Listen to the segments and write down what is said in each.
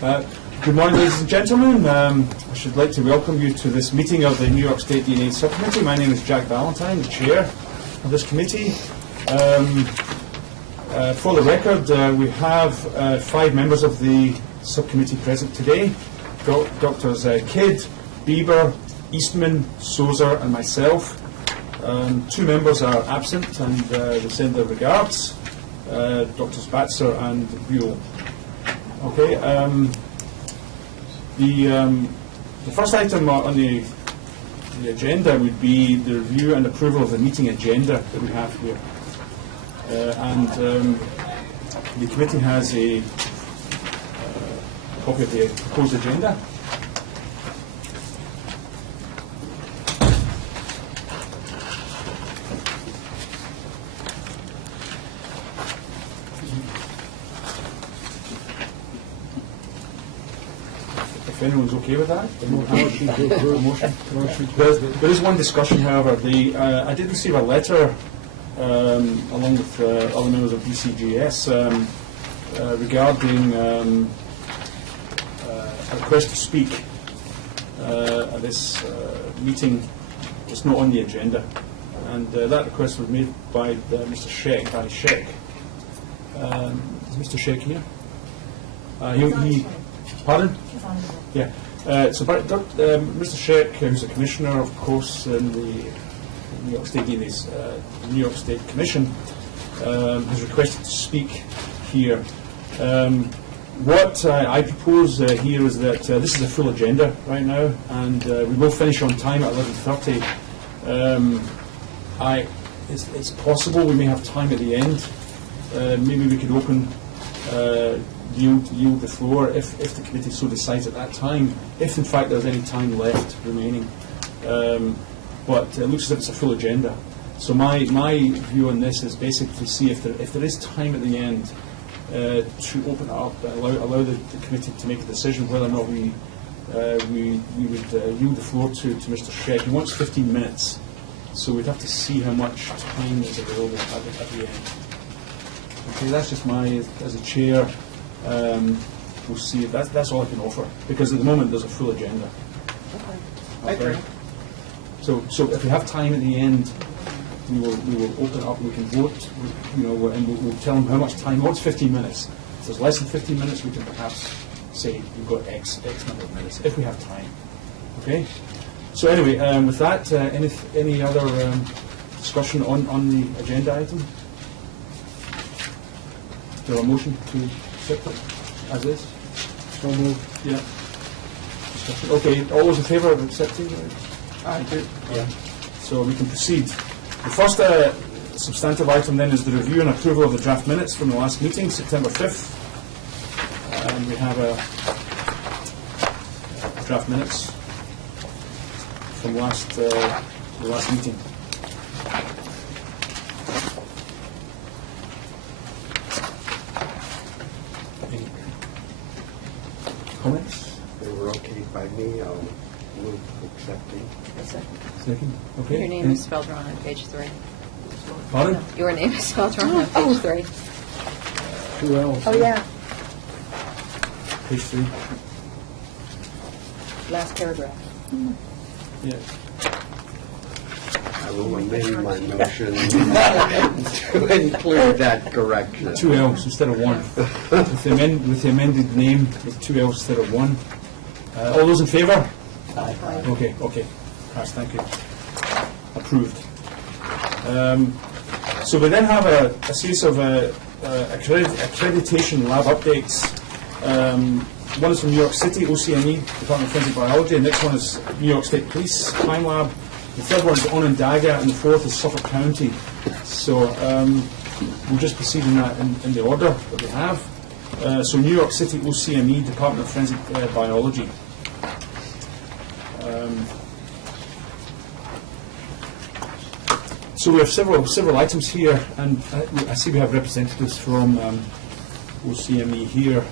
Good morning, ladies and gentlemen. I should like to welcome you to this meeting of the New York State DNA Subcommittee. My name is Jack Valentine, the chair of this committee. For the record, we have 5 members of the subcommittee present today. Doctors Kidd, Bieber, Eastman, Sozer and myself. 2 members are absent and they send their regards, Drs. Batzer and Buell. Okay, the first item on the agenda would be the review and approval of the meeting agenda that we have here. The committee has a copy of the proposed agenda. If anyone's okay with that, there is one discussion, however. I did receive a letter along with other members of DCGS regarding a request to speak at this meeting. It's not on the agenda, and that request was made by Mr. Scheck, Barry Scheck. Is Mr. Scheck here? Pardon? Yeah. Mr. Scheck, who's a commissioner, of course, in the New York State DNA's New York State Commission, has requested to speak here. What I propose here is that this is a full agenda right now, and we will finish on time at 11:30. It's possible we may have time at the end. Maybe we could open. Yield the floor if the committee so decides at that time, if in fact there's any time left remaining. But it looks as if it's a full agenda. So my view on this is basically to see if there is time at the end to open it up, allow the committee to make a decision whether or not we would yield the floor to Mr. Scheck. He wants 15 minutes, so we'd have to see how much time is available at the end. Okay, that's just as a chair. We'll see. That's all I can offer, because at the moment there's a full agenda. Okay. So if we have time at the end, we will open it up. We can vote. And we'll tell them how much time. What's 15 minutes? If there's less than 15 minutes, we can perhaps say we've got X number of minutes if we have time. Okay. So anyway, with that, any other discussion on the agenda item? Is there a motion to accept it as is? So moved. Yeah. Discussion. Okay. All those in favour of accepting? Aye. Yeah. So we can proceed. The first substantive item then is the review and approval of the draft minutes from the last meeting, September 5th. And we have draft minutes from the last meeting. Comments? They were okay by me. I'll move accepting. Second. Okay. Your name is spelled wrong on page 3. Pardon? Your name is spelled wrong on page 3. 2 L's. Oh, yeah. Page 3. Last paragraph. Yeah. I will amend my motion to include that correction. 2 L's instead of 1. with the amended name with 2 L's instead of 1. All those in favour? Aye. Okay. Pass. Thank you. Approved. So we then have a series of accreditation lab updates. One is from New York City, OCME, Department of Forensic Biology. The next one is New York State Police, Crime Lab. The third one is Onondaga, and the fourth is Suffolk County. So we'll just proceed in the order that we have. So New York City, OCME, Department of Forensic Biology. So we have several items here, and I see we have representatives from OCME here.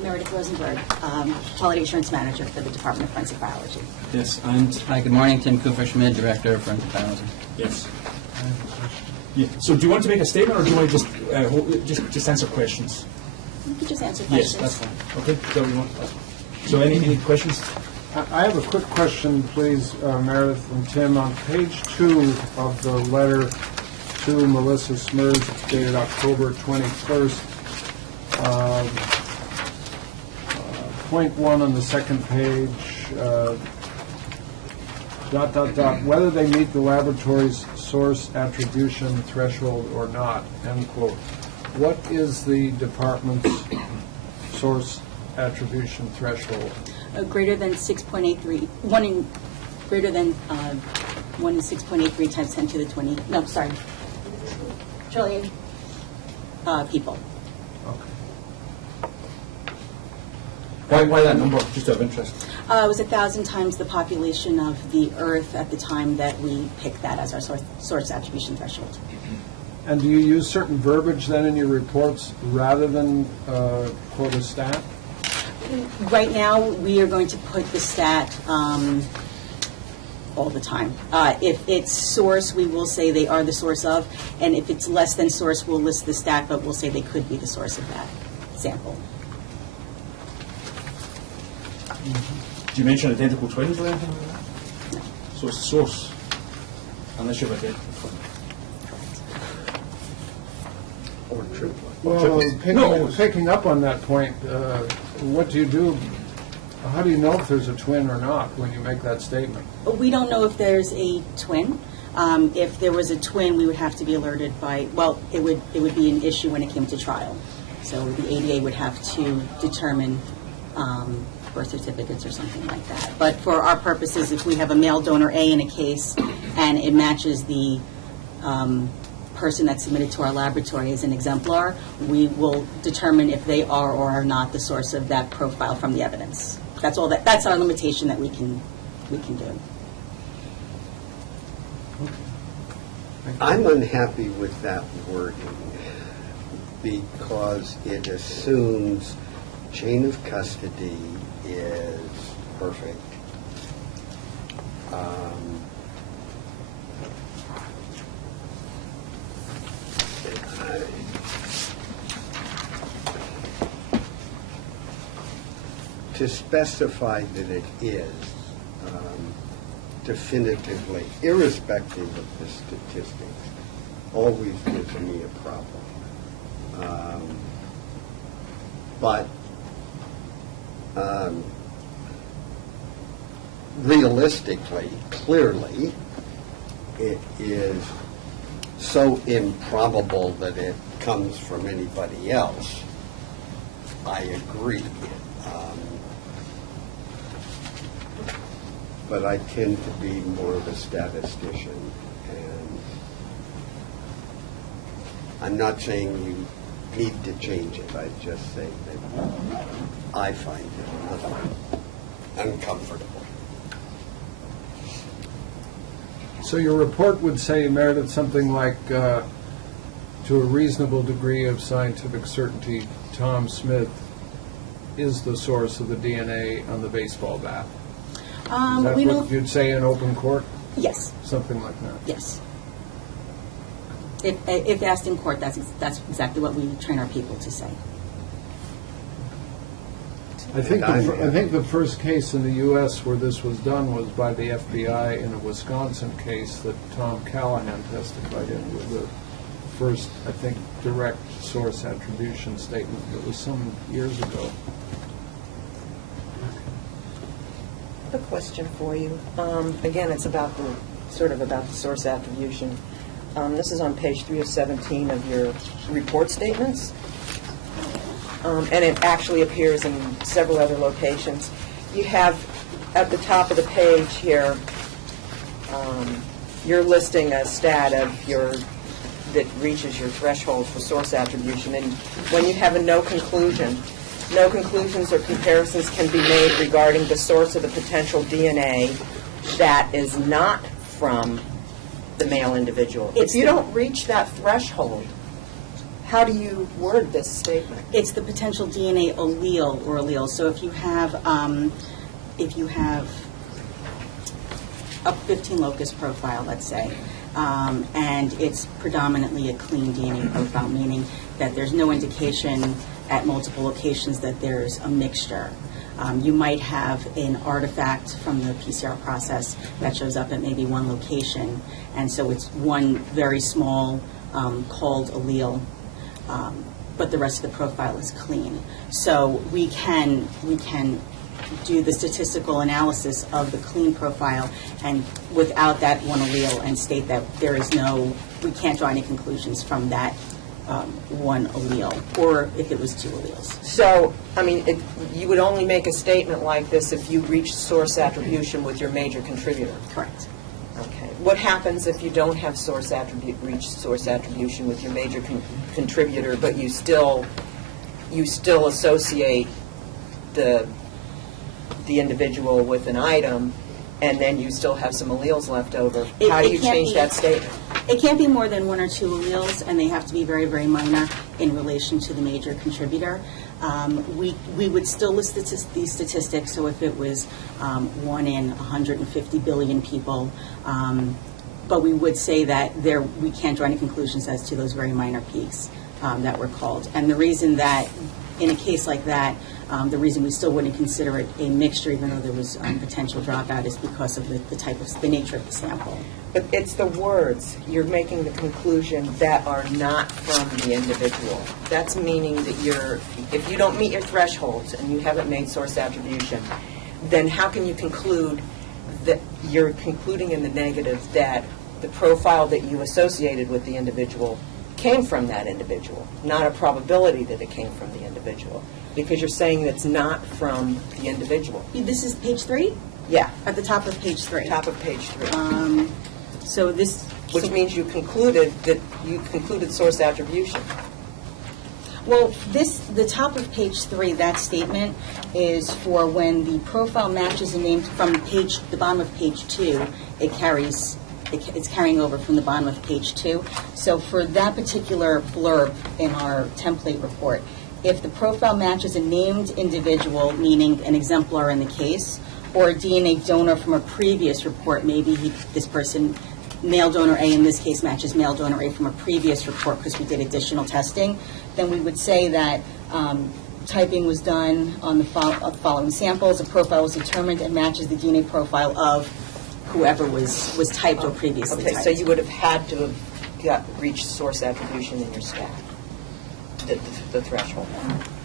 Meredith Rosenberg, Quality Assurance Manager for the Department of Forensic Biology. Yes, and Hi, good morning. Tim Cooper-Schmid, Director of Forensic Biology. yes. Yeah. So do you want to make a statement, or do you want to just answer questions? You could just answer Yes, questions. that's fine. Okay, is that what you want? That's fine. So any questions? I have a quick question, please, Meredith and Tim. On page 2 of the letter to Melissa Smers dated October 21st, point 1 on the second page, ... whether they meet the laboratory's source attribution threshold or not, end quote. What is the department's source attribution threshold? Greater than 6.83, greater than 1 in 6.83 times 10 to the 20, no, sorry, trillion people. Okay. Why that number? Just out of interest. It was 1,000 times the population of the Earth at the time that we picked that as our source attribution threshold. And do you use certain verbiage then in your reports rather than quote a stat? Right now, we are going to put the stat all the time. If it's source, we will say they are the source of, and if it's less than source, we'll list the stat, but we'll say they could be the source of that sample. Do you mention identical twins or anything like that? No. So it's the source, unless you have identical twins. Or triplet. Well, picking up on that point, what do you do? How do you know if there's a twin or not when you make that statement? We don't know if there's a twin. If there was a twin, we would have to be alerted by, well, it would be an issue when it came to trial. So the ADA would have to determine birth certificates or something like that. But for our purposes, if we have a male donor A in a case and it matches the person that's submitted to our laboratory as an exemplar, we will determine if they are or are not the source of that profile from the evidence. That's all. That's our limitation that we can do. I'm unhappy with that wording because it assumes chain of custody is perfect. To specify that it is definitively, irrespective of the statistics, always gives me a problem. But realistically, clearly, it is so improbable that it comes from anybody else. I agree. But I tend to be more of a statistician, and I'm not saying you need to change it. I just say that I find it a little uncomfortable. So your report would say, Meredith, something like, to a reasonable degree of scientific certainty, Tom Smith is the source of the DNA on the baseball bat. Is that what you'd say in open court? Yes. Something like that? Yes. If asked in court, that's exactly what we train our people to say. I think the first case in the U.S. where this was done was by the FBI in a Wisconsin case that Tom Callahan testified in, with the first, I think, direct source attribution statement. It was some years ago. I have a question for you. Again, it's about the source attribution. This is on page 3 of 17 of your report statements, and it actually appears in several other locations. You have at the top of the page here, you're listing a stat of that reaches your threshold for source attribution, and when you have a no conclusions or comparisons can be made regarding the source of the potential DNA that is not from the male individual. If you don't reach that threshold, how do you word this statement? It's the potential DNA allele or alleles. So if you have a 15 locus profile, let's say, and it's predominantly a clean DNA profile, meaning that there's no indication at multiple locations that there's a mixture. You might have an artifact from the PCR process that shows up at maybe one location, and so it's one very small called allele, but the rest of the profile is clean. So we can do the statistical analysis of the clean profile and without that one allele and state that there is no, we can't draw any conclusions from that one allele, or if it was two alleles. So, I mean, you would only make a statement like this if you reach source attribution with your major contributor. Correct. Okay. What happens if you don't have reach source attribution with your major contributor, but you still associate the individual with an item, and then you still have some alleles left over? How do you change that statement? It can't be more than one or two alleles, and they have to be very, very minor in relation to the major contributor. We would still list these statistics, so if it was 1 in 150 billion people, but we would say that we can't draw any conclusions as to those very minor peaks that were called. And the reason that, in a case like that, the reason we still wouldn't consider it a mixture, even though there was potential dropout, is because of the nature of the sample. But it's the words. You're making the conclusion that are not from the individual. That's meaning that if you don't meet your thresholds and you haven't made source attribution, then how can you conclude that you're concluding in the negative that the profile that you associated with the individual came from that individual, not a probability that it came from the individual, because you're saying it's not from the individual. This is page 3? Yeah, At the top of page 3. top of page 3. So this... Which means you concluded source attribution. Well, the top of page 3, that statement is for when the profile matches a name from the bottom of page 2, it's carrying over from the bottom of page 2. So for that particular blurb in our template report, if the profile matches a named individual, meaning an exemplar in the case, or a DNA donor from a previous report, maybe this person, male donor A in this case, matches male donor A from a previous report because we did additional testing, then we would say that typing was done on the following samples, a profile was determined and matches the DNA profile of whoever was typed or previously typed. So you would have had to have reached source attribution in your stack, the threshold.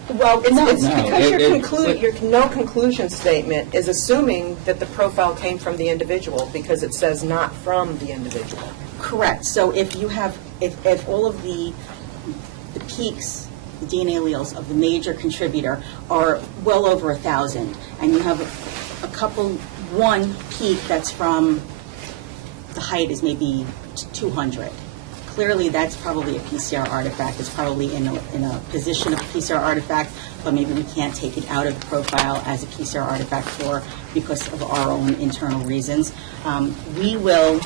Well, it's because your no conclusion statement is assuming that the profile came from the individual because it says not from the individual. Correct. So if you have, if all of the peaks, the DNA alleles of the major contributor are well over 1,000, and you have one peak that's from, the height is maybe 200. Clearly, that's probably a PCR artifact. It's probably in a position of a PCR artifact, but maybe we can't take it out of the profile as a PCR artifact because of our own internal reasons. We will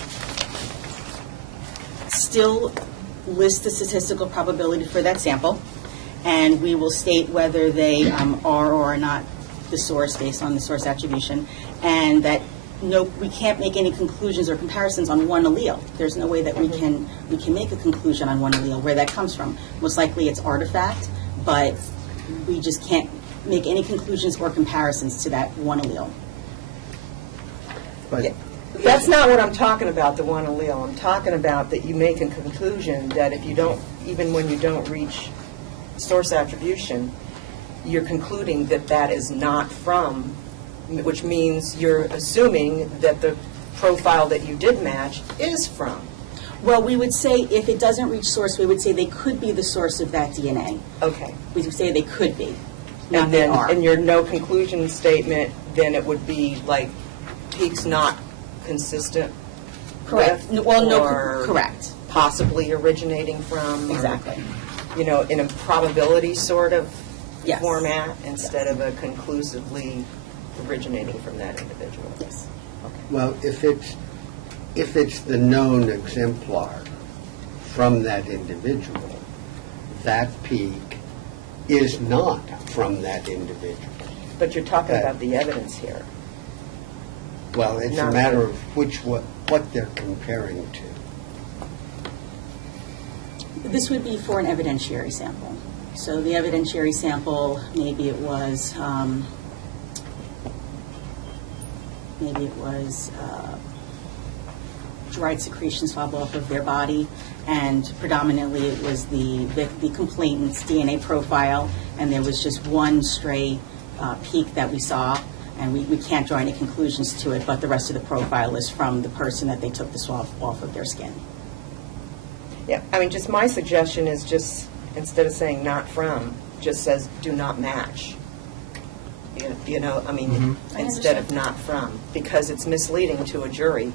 still list the statistical probability for that sample, and we will state whether they are or are not the source based on the source attribution, and that we can't make any conclusions or comparisons on one allele. There's no way that we can make a conclusion on one allele where that comes from. Most likely it's artifact, but we just can't make any conclusions or comparisons to that one allele. But That's not what I'm talking about, the one allele. I'm talking about that you make a conclusion that if you don't, even when you don't reach source attribution, you're concluding that that is not from, which means you're assuming that the profile that you did match is from. Well, we would say if it doesn't reach source, we would say they could be the source of that DNA. Okay. We would say they could be, not And they then are. in your no conclusion statement, then it would be like peaks not consistent Correct. with, Well, no, or correct. possibly originating from, or, Exactly. in a probability sort of Yes. format instead of a conclusively originating from that individual. Yes. well, if it's the known exemplar from that individual, that peak is not from that individual. But you're talking about the evidence here. Well, it's a Not matter really. of what they're comparing to. This would be for an evidentiary sample. So the evidentiary sample, maybe it was dried secretion swab off of their body, and predominantly it was the complainant's DNA profile, and there was just one stray peak that we saw, and we can't draw any conclusions to it, but the rest of the profile is from the person that they took the swab off of their skin. Yeah, I mean, just my suggestion is just, instead of saying not from, just says do not match. You know, I mean, I instead of understand. not from, because it's misleading to a jury,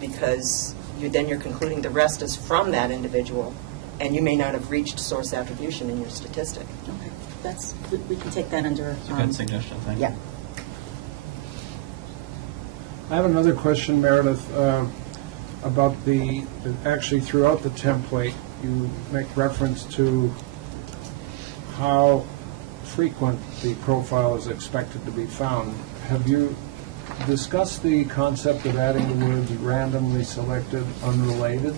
because then you're concluding the rest is from that individual, and you may not have reached source attribution in your statistic. Okay, we can take that under. It's a good suggestion, thank you. Yeah. I have another question, Meredith, about actually throughout the template, you make reference to how frequent the profile is expected to be found. Have you discussed the concept of adding the words randomly selected, unrelated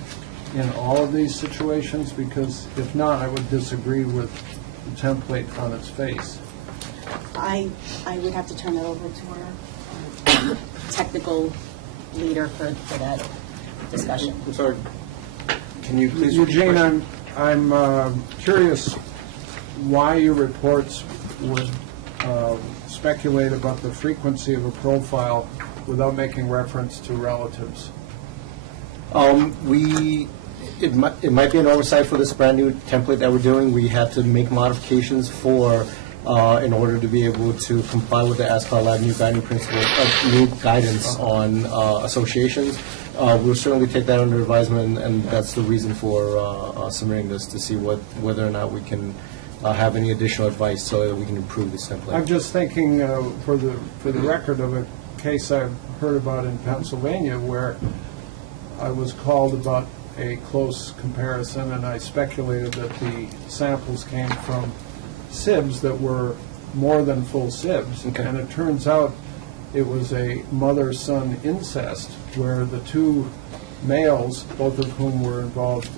in all of these situations? Because if not, I would disagree with the template on its face. I would have to turn that over to our technical leader for that discussion. I'm sorry. Can you please repeat the Eugene, question? I'm curious why your reports would speculate about the frequency of a profile without making reference to relatives. It might be an oversight for this brand new template that we're doing. We had to make modifications in order to be able to comply with the ASCAR Lab new guiding principles, new guidance on associations. We'll certainly take that under advisement, and that's the reason for submitting this, to see whether or not we can have any additional advice so that we can improve this template. I'm just thinking for the record of a case I've heard about in Pennsylvania where I was called about a close comparison, and I speculated that the samples came from sibs that were more than full sibs. Okay. And it turns out it was a mother-son incest where the two males, both of whom were involved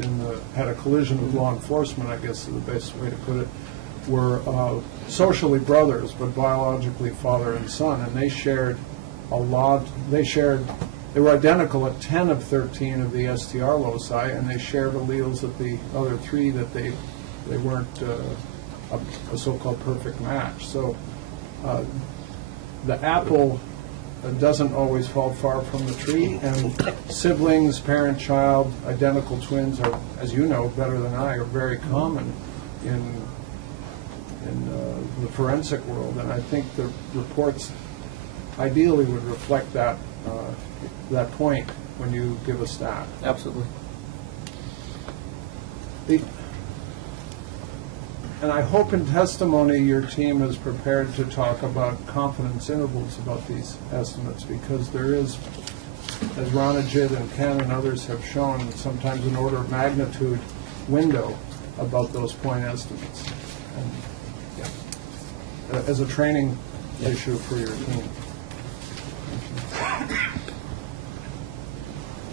had a collision with law enforcement, I guess is the best way to put it, were socially brothers, but biologically father and son, and they shared a lot. They were identical at 10 of 13 of the STR loci, and they shared alleles at the other 3 that they weren't a so-called perfect match. So the apple doesn't always fall far from the tree, and siblings, parent-child, identical twins are, as you know better than I, are very common in the forensic world, and I think the reports ideally would reflect that point when you give us that. Absolutely. And I hope in testimony your team is prepared to talk about confidence intervals about these estimates, because there is, as Ronajit and Ken and others have shown, sometimes an order of magnitude window about those point estimates. And, as a training issue for your team.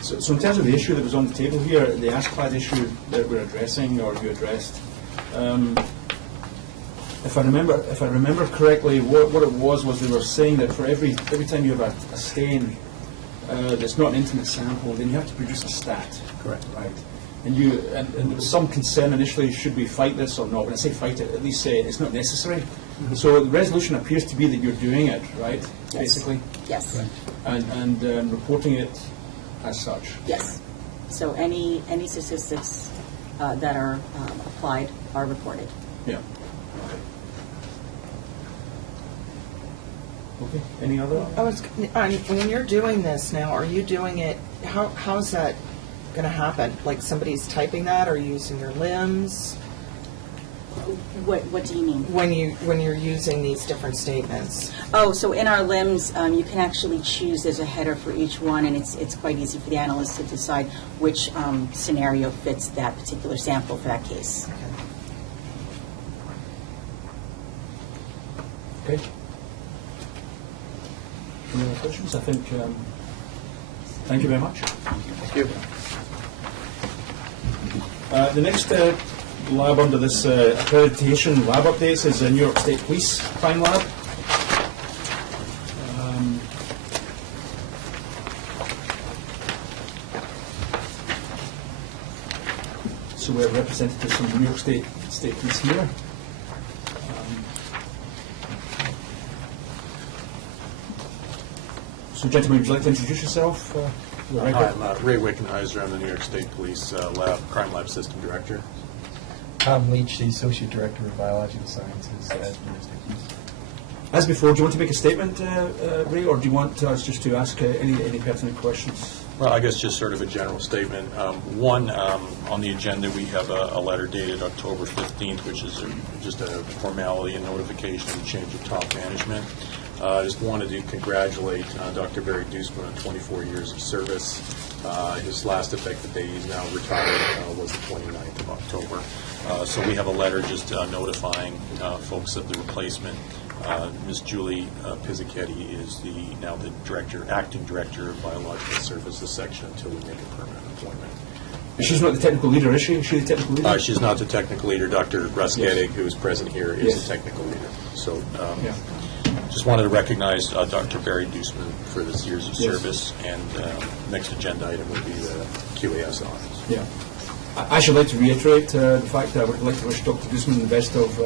So in terms of the issue that was on the table here, the ASCLAD issue that we're addressing, or you addressed, if I remember correctly, what it was we were saying that for every time you have a stain that's not an intimate sample, then you have to produce a stat. Correct. Right. And there was some concern initially, should we fight this or not? When I say fight it, at least say it's not necessary. Mm-hmm. So the resolution appears to be that you're doing it, right? Yes. Basically. Yes. Right. And reporting it as such. Yes. So any statistics that are applied are reported. Yeah. Okay. Any other? When you're doing this now, are you doing it, how's that going to happen? Like somebody's typing that, or using your limbs? What do you mean? When you're using these different statements? Oh, so in our limbs, you can actually choose, there's a header for each one, and it's quite easy for the analyst to decide which scenario fits that particular sample for that case. Okay. Any other questions? I think, thank you very much. Thank you. The next lab under this accreditation lab updates is the New York State Police Crime Lab. So we have representatives from the New York State Police here. So gentlemen, would you like to introduce yourself? Hi, I'm Ray Wickenheiser. I'm the New York State Police Crime Lab System Director. Tom Leach, the Associate Director of Biological Sciences at New York State Police. As before, do you want to make a statement, Ray, or do you want us just to ask any pertinent questions? Well, I guess just sort of a general statement. One, on the agenda, we have a letter dated October 15th, which is just a formality and notification of the change of top management. I just wanted to congratulate Dr. Barry Duesman on 24 years of service. His last effective day, he's now retired, was the 29th of October. So we have a letter just notifying folks of the replacement. Ms. Julie Pizzichetti is now the acting director of Biological Services Section until we make a permanent appointment. She's not the technical leader, is she? Is she the technical leader? She's not the technical leader. Dr. Russ Gettig, who is present here, is the technical leader. So just wanted to recognize Dr. Barry Duesman for his years of service, and next agenda item would be the QAS audits. Yeah. I should like to reiterate the fact that I would like to wish Dr. Duesman the best of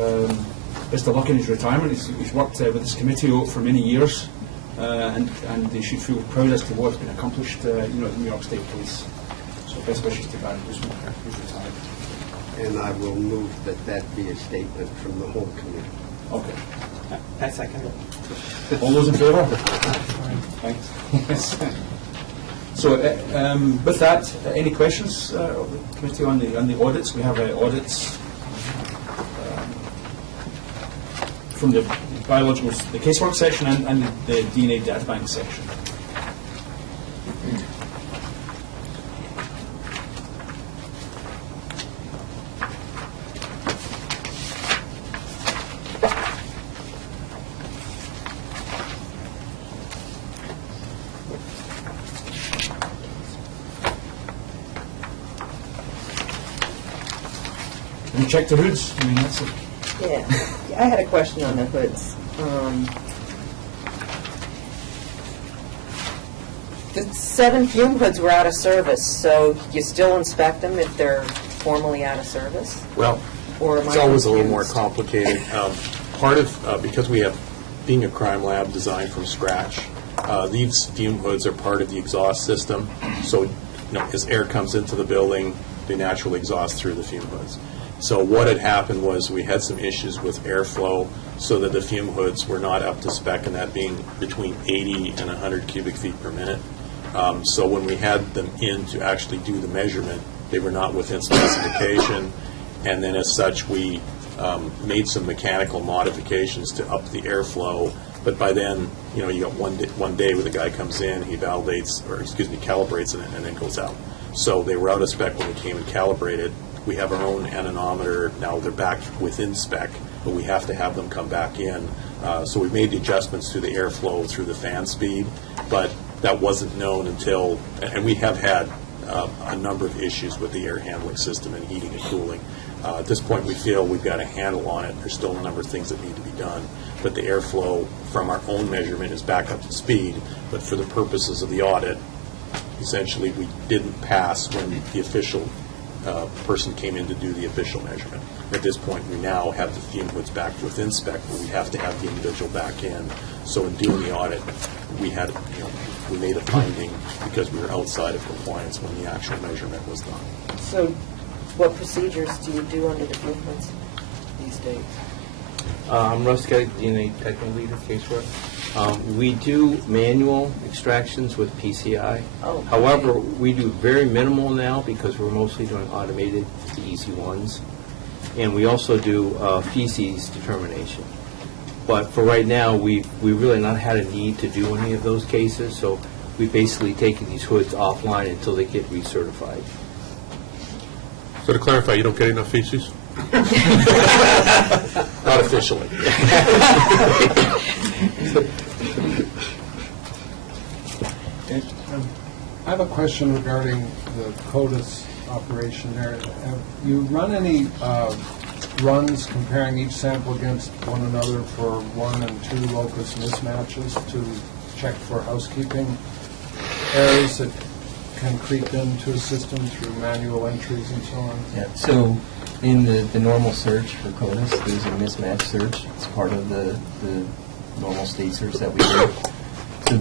luck in his retirement. He's worked with this committee for many years, and they should feel proud as to what has been accomplished at the New York State Police. So best wishes to Barry Duesman, who's retired. And I will move that be a statement from the whole committee. Okay. I second it. All those in favour? Thanks. So with that, any questions of the committee on the audits? We have audits from the biological, the casework section and the DNA databank section. Have you checked the hoods? I mean, that's it. Yeah, I had a question on the hoods. The 7 fume hoods were out of service, so you still inspect them if they're formally out of service? Well, Or am it's I always a little more confused? complicated. Part of, because we have, being a crime lab designed from scratch, these fume hoods are part of the exhaust system. So, as air comes into the building, they naturally exhaust through the fume hoods. So what had happened was we had some issues with airflow so that the fume hoods were not up to spec, and that being between 80 and 100 cubic feet per minute. So when we had them in to actually do the measurement, they were not within specification, and then as such we made some mechanical modifications to up the airflow. But by then, you got one day where the guy comes in, he calibrates it, and then goes out. So they were out of spec when we came and calibrated. We have our own anemometer. Now they're back within spec, but we have to have them come back in. So we made the adjustments to the airflow through the fan speed, but that wasn't known until, and we have had a number of issues with the air handling system and heating and cooling. At this point, we feel we've got a handle on it. There's still a number of things that need to be done, but the airflow from our own measurement is back up to speed. But for the purposes of the audit, essentially we didn't pass when the official person came in to do the official measurement. At this point, we now have the fume hoods back within spec, but we have to have the individual back in. So in doing the audit, we had, we made a finding because we were outside of compliance when the actual measurement was done. So what procedures do you do under the fume hoods these days? I'm Russ Gettig, DNA Technical Leader, casework. We do manual extractions with PCI. Oh, okay. However, we do very minimal now because we're mostly doing automated, the easy ones. And we also do feces determination. But for right now, we've really not had a need to do any of those cases, so we've basically taken these hoods offline until they get recertified. So to clarify, you don't get enough feces? Not officially. I have a question regarding the CODIS operation there. Have you run any runs comparing each sample against one another for 1 and 2 locus mismatches to check for housekeeping errors that can creep into a system through manual entries and so on? Yeah, so in the normal search for CODIS, there's a mismatch search. It's part of the normal state search that we do. So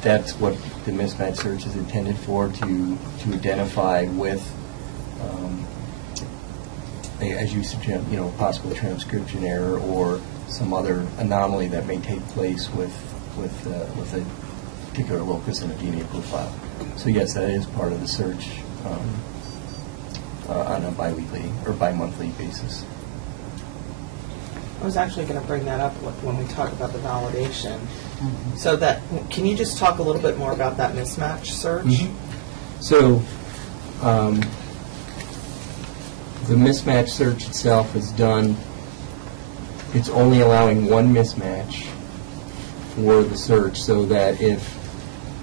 that's what the mismatch search is intended for, to identify with, as you suggest, possible transcription error or some other anomaly that may take place with a particular locus in a DNA profile. So yes, that is part of the search on a biweekly or bi-monthly basis. I was actually going to bring that up when we talk about the validation. So can you just talk a little bit more about that mismatch search? So the mismatch search itself is done, it's only allowing one mismatch for the search, so that if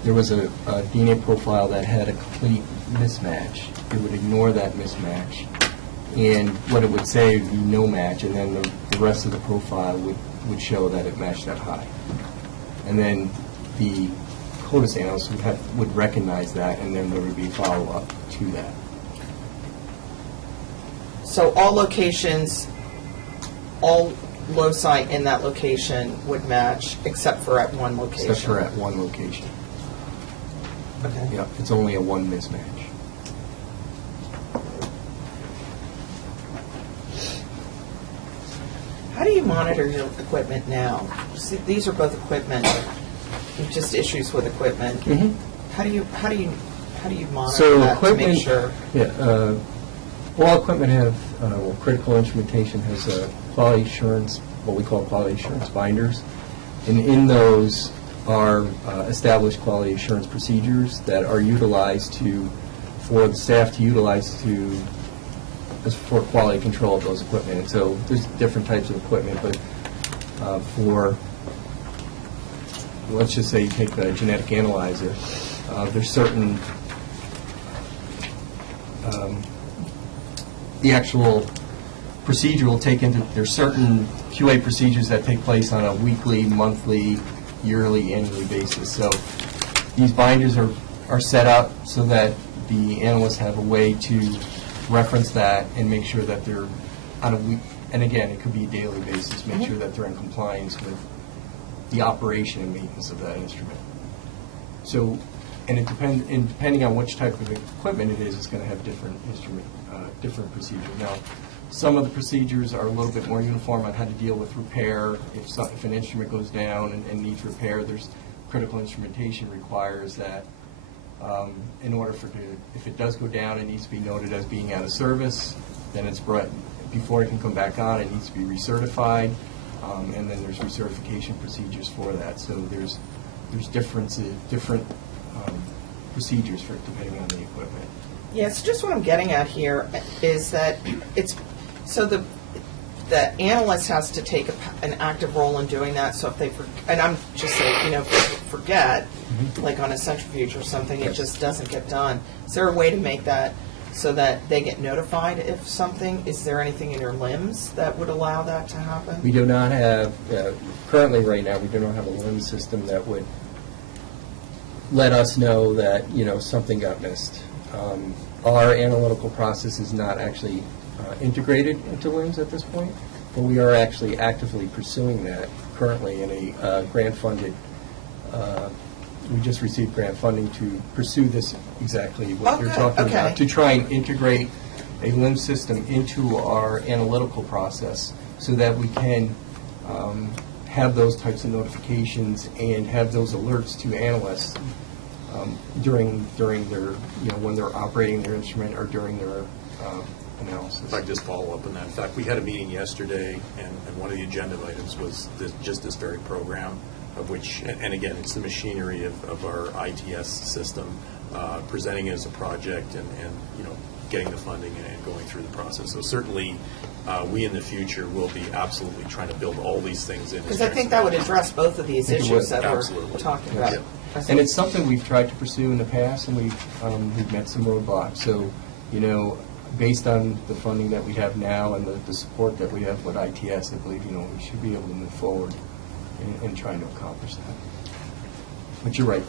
there was a DNA profile that had a complete mismatch, it would ignore that mismatch, and what it would say would be no match, and then the rest of the profile would show that it matched that high. And then the CODIS analyst would recognize that, and then there would be follow-up to that. So all locations, all loci in that location would match, except for at one location? Except for at one location. Okay. Yeah, it's only a one mismatch. How do you monitor your equipment now? See, these are both equipment, just issues with equipment. How do you monitor that to make sure? Yeah, all equipment have, critical instrumentation has quality assurance, what we call quality assurance binders, and in those are established quality assurance procedures that are utilized for the staff to utilize for quality control of those equipment. And so there's different types of equipment, but let's just say you take the genetic analyzer, there's certain the actual procedure will take into, there's certain QA procedures that take place on a weekly, monthly, yearly, annually basis. So these binders are set up so that the analysts have a way to reference that and make sure that they're on a week, and again, it could be a daily basis, make sure that they're in compliance with the operation and maintenance of that instrument. So, and depending on which type of equipment it is, it's going to have different different procedures. Now, some of the procedures are a little bit more uniform on how to deal with repair. If an instrument goes down and needs repair, there's critical instrumentation requires that in order if it does go down, it needs to be noted as being out of service. Then it's brought, before it can come back on, it needs to be recertified, and then there's recertification procedures for that. So there's different procedures for it depending on the equipment. Yes, just what I'm getting at here is that the analyst has to take an active role in doing that. So if they, and I'm just saying, forget, like on a centrifuge or something, it just doesn't get done. Is there a way to make that so that they get notified if something? Is there anything in your LIMS that would allow that to happen? We do not have, currently right now, we do not have a LIMS system that would let us know that, something got missed. Our analytical process is not actually integrated into LIMS at this point, but we are actually actively pursuing that currently in a grant-funded, we just received grant funding to pursue this exactly what you're talking about, to try and integrate a LIMS system into our analytical process so that we can have those types of notifications and have those alerts to analysts during their, when they're operating their instrument or during their analysis. If I could just follow up on that. In fact, we had a meeting yesterday, and one of the agenda items was just this very program, of which, and again, it's the machinery of our ITS system, presenting it as a project and getting the funding and going through the process. So certainly, we in the future will be absolutely trying to build all these things in. Because I think that would address both of these issues that we're talking about. Yeah. And it's something we've tried to pursue in the past, and we've met some roadblocks. So you know, based on the funding that we have now and the support that we have with ITS, I believe, you know, we should be able to move forward in trying to accomplish that. But you're right,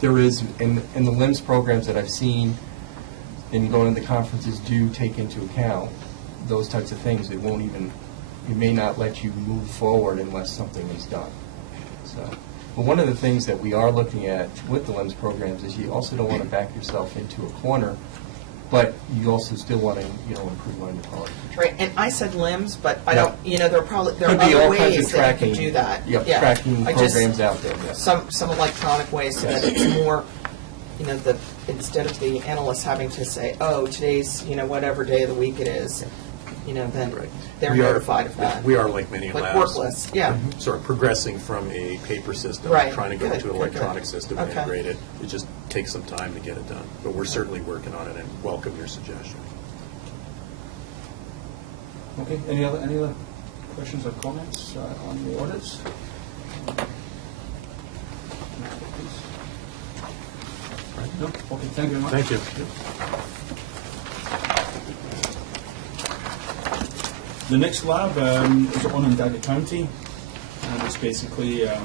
there is, in the LIMS programs that I've seen, and going to the conferences do take into account those types of things. It won't even, it may not let you move forward unless something is done. So, but one of the things that we are looking at with the LIMS programs is you also don't want to back yourself into a corner, but you also still want to, you know, improve on your quality control. Right, and I said limbs, but I Yeah. don't, you know, there are Could be other all kinds ways of that tracking. you can do that. Yep, Yeah. tracking I just- programs out there, yes. Some electronic ways so that it's more, you know, instead of the analysts having to say, oh, today's, you know, whatever day of the week it is, you know, then Right. they're We are- notified of that. We are, like many Like labs. work lists, yeah. Sort of progressing from a paper system, Right. trying to go Good, to an good, electronic good. system and Okay. integrate it. It just takes some time to get it done. But we're certainly working on it and welcome your suggestion. Okay, any other questions or comments on the audits? No? Okay, thank you very much. Thank you. The next lab is Onondaga County, and it's basically a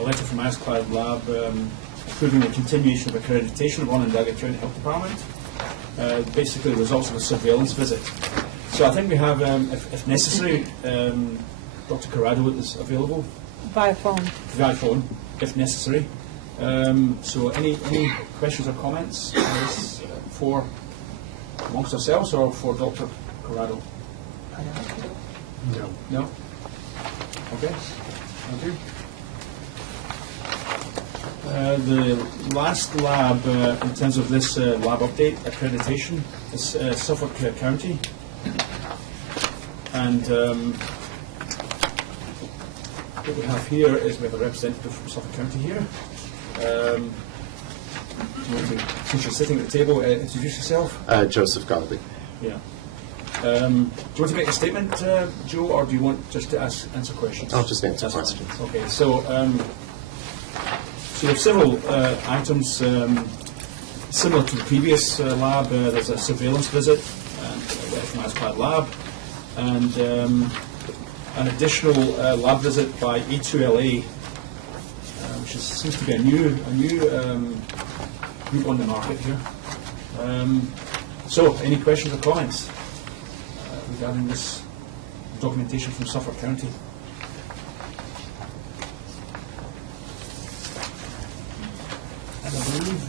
letter from ASCLD Lab approving the continuation of accreditation of Onondaga County Health Department, basically the results of a surveillance visit. So I think we have, if necessary, Dr. Corrado is available Via phone. via phone, if necessary. So any questions or comments on this for amongst ourselves or for Dr. Corrado? No. No? Okay, thank you. The last lab, in terms of this lab update accreditation, is Suffolk County. And what we have here is we have a representative from Suffolk County here. Do you want to, since you're sitting at the table, introduce yourself? Joseph Galby. Yeah. Do you want to make a statement, Joe, or do you want just to answer questions? I'll just answer That's fine. questions. Okay, so we have several items similar to the previous lab. There's a surveillance visit from ASCLD Lab, and an additional lab visit by E2LA, which seems to be a new group on the market here. So, any questions or comments regarding this documentation from Suffolk County? And I believe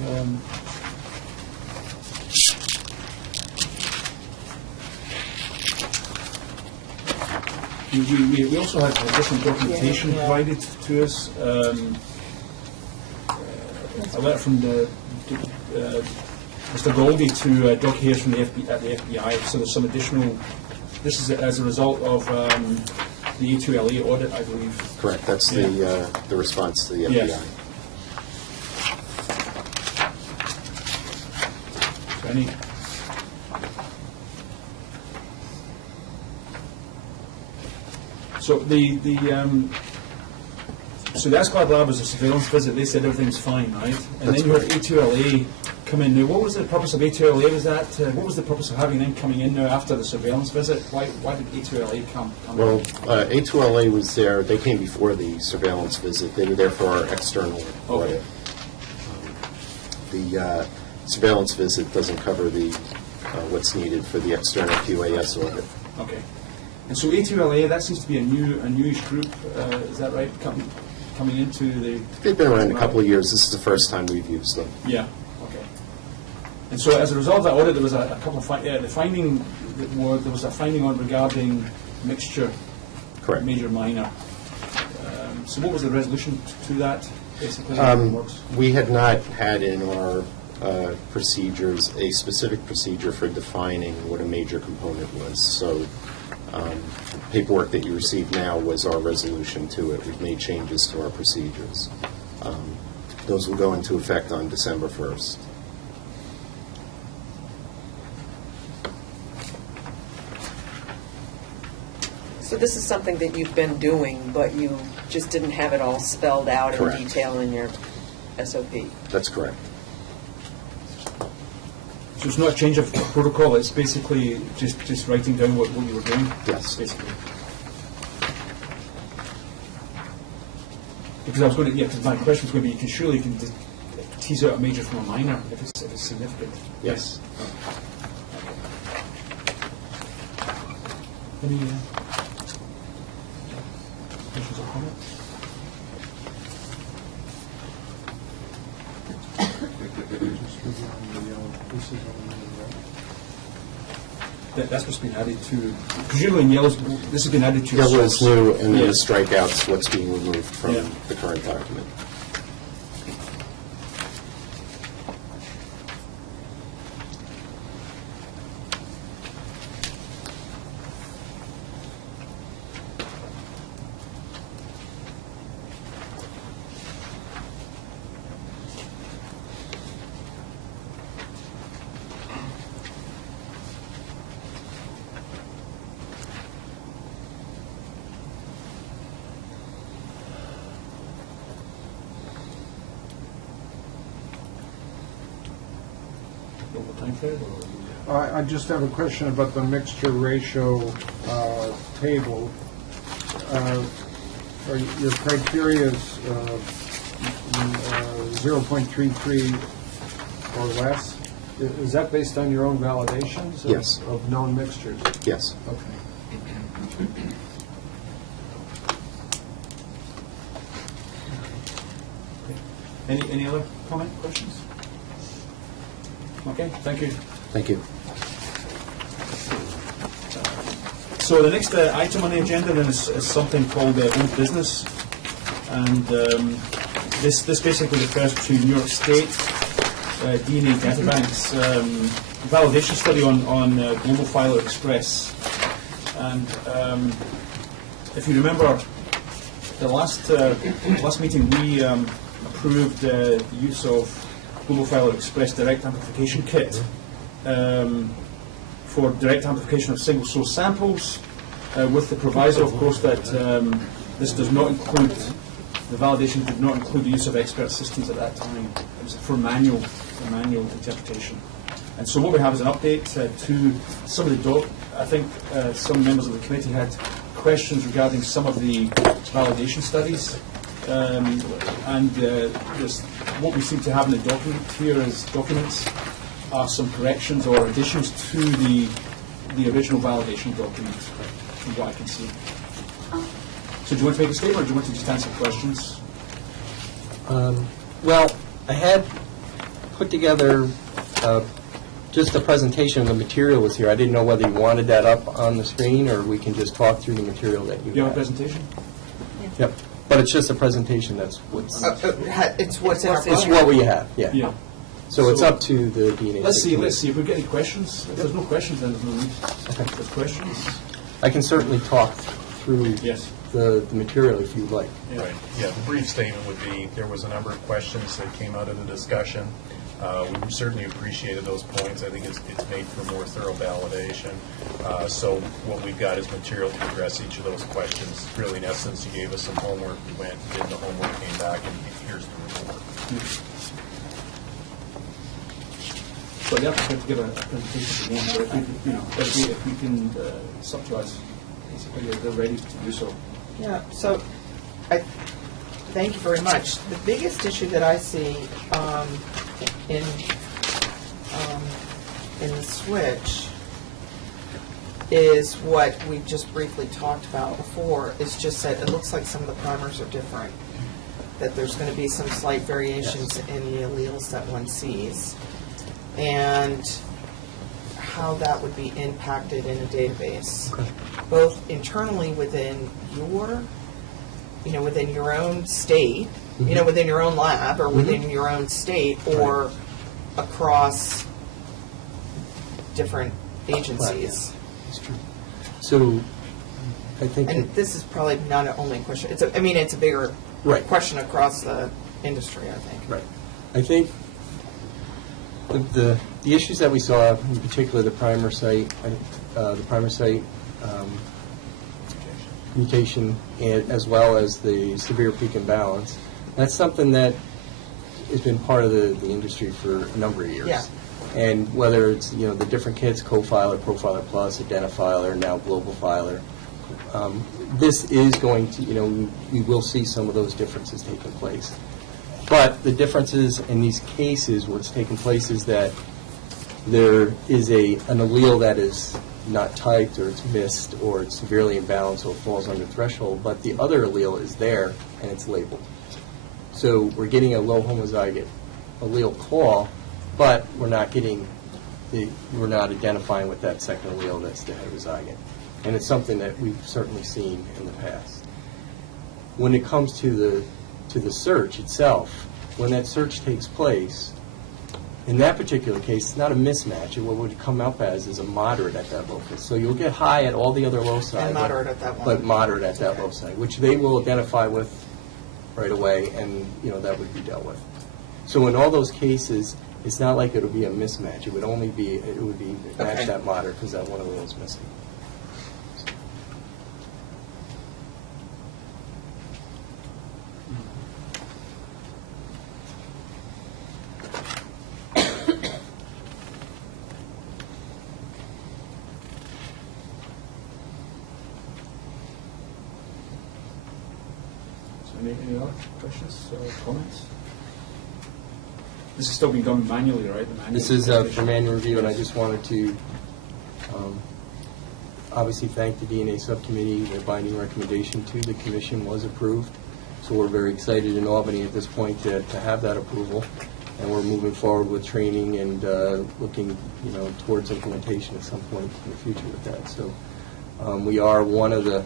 we also had additional documentation provided to us. A letter from Mr. Goldie to Doc Hayes from at the FBI. So there's some additional. This is as a result of the E2LA audit, I believe. Correct. That's the response to the FBI. Yes. So any. So the ASCLD Lab was a surveillance visit. They said everything's fine, right? And That's then you had right. A2LA come in. Now, what was the purpose of A2LA? Was that what was the purpose of having them coming in now after the surveillance visit? Why did A2LA come Well, in? A2LA was there, they came before the surveillance visit. They were there for our external audit. The surveillance visit doesn't cover the what's needed for the external QAS audit. Okay. And so A2LA, that seems to be a newish group. Is that right? Coming into the. They've been around a couple of years. This is the first time we've used them. Yeah. Okay. And so, as a result of that audit, there was a couple of the finding there was a finding on regarding mixture, Correct. major minor. So, what was the resolution to that? Basically, We had not had in our procedures a specific procedure for defining what a major component was. So paperwork that you receive now was our resolution to it. We've made changes to our procedures. Those will go into effect on December 1st. So this is something that you've been doing, but you just didn't have it all spelled out in Correct. detail in your SOP. That's correct. So it's not a change of protocol, it's basically just writing down what you were doing? Yes. Basically. Because I was going to, because my question was going to be, you can tease out a major from a minor if it's significant. Yes. Any questions or comments? That's what's been added to, presumably in yellow, this has been added to. Yellow is new, and then Yeah. the strikeouts, what's being removed from Yeah. the current document. Time period, or? I just have a question about the mixture ratio table. Your criteria is 0.33 or less. Is that based on your own validations of- Yes. of known mixtures? Yes. Okay. Any other comment, questions? Okay, thank you. Thank you. So the next item on the agenda then is something called old business, and this basically refers to New York State DNA databanks validation study on Global Filer Express. And if you remember, the last meeting we approved the use of Global Filer Express direct amplification kit for direct amplification of single source samples, with the proviso, of course, that this does not include, the validation did not include the use of expert systems at that time. It was for manual interpretation. And so what we have is an update to some of the I think some members of the committee had questions regarding some of the validation studies. And what we seem to have in the document here as documents are some corrections or additions to the original validation document, from what I can see. So do you want to make a statement, or do you want to just answer questions? Well, I had put together just a presentation of the material was here. I didn't know whether you wanted that up on the screen, or we can just talk through the material that you You have a have. presentation? Yep, but it's just a presentation, that's what's, It's what's in our it's what we have, yeah. Yeah. So it's So- up to the DNA. Let's see committee. if we get any questions. If there's no questions, then there's no need. If there's questions, I can certainly talk through yes. the material if you'd like. Yeah. Right, yeah, the brief statement would be, there was a number of questions that came out of the discussion. We certainly appreciated those points. I think it's made for more thorough validation. So what we've got is material to address each of those questions. Really, in essence, you gave us some homework, we went, did the homework, came back, and here's the report. So you have to give a presentation again, but if we can, it's up to us. Basically, they're ready to do so. Yeah, so, thank you very much. The biggest issue that I see in the switch is what we just briefly talked about before, is just that it looks like some of the primers are different, that there's going to be some slight variations in the alleles that one sees, and how that would be impacted in a database, both internally within within your own state, within your own lab, or within your own state, or across different agencies. That's true. So I think, And this is probably not only a question, it's a bigger Right. question across the industry, I think. right. I think the issues that we saw, in particular the primer site mutation, and as well as the severe peak imbalance, that's something that has been part of the industry for a number of years. Yeah. And whether it's, the different kits, Co-Filer, Profiler Plus, Identifiler, now Global Filer, this is going to, we will see some of those differences taking place. But the differences in these cases where it's taking place is that there is an allele that is not typed, or it's missed, or it's severely imbalanced, so it falls under threshold, but the other allele is there and it's labeled. So we're getting a low homozygote allele call, but we're not identifying with that second allele that's the heterozygote. And it's something that we've certainly seen in the past. When it comes to the search itself, when that search takes place, in that particular case, it's not a mismatch. What would come up as is a moderate at that locus. So you'll get high at all the other loci, And moderate at that one. but moderate at that Okay. loci, which they will identify with right away, and that would be dealt with. So in all those cases, it's not like it'll be a mismatch. It would be matched Okay. at moderate because that one allele is missing. So any other questions or comments? This is still being done manually, right? The manual This is for verification. manual review, and I just wanted to obviously thank the DNA Subcommittee. Their binding recommendation to the Commission was approved, so we're very excited in Albany at this point to have that approval, and we're moving forward with training and looking towards implementation at some point in the future with that. So we are one of the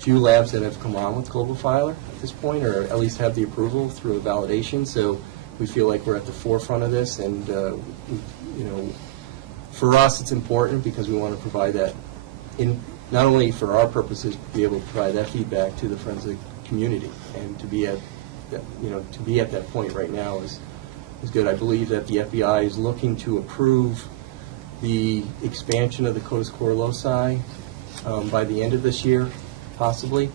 few labs that have come on with Global Filer at this point, or at least have the approval through a validation. So we feel like we're at the forefront of this, and for us, it's important because we want to provide that not only for our purposes, but be able to provide that feedback to the forensic community, and to be at that point right now is good. I believe that the FBI is looking to approve the expansion of the CODIS core loci by the end of this year, possibly,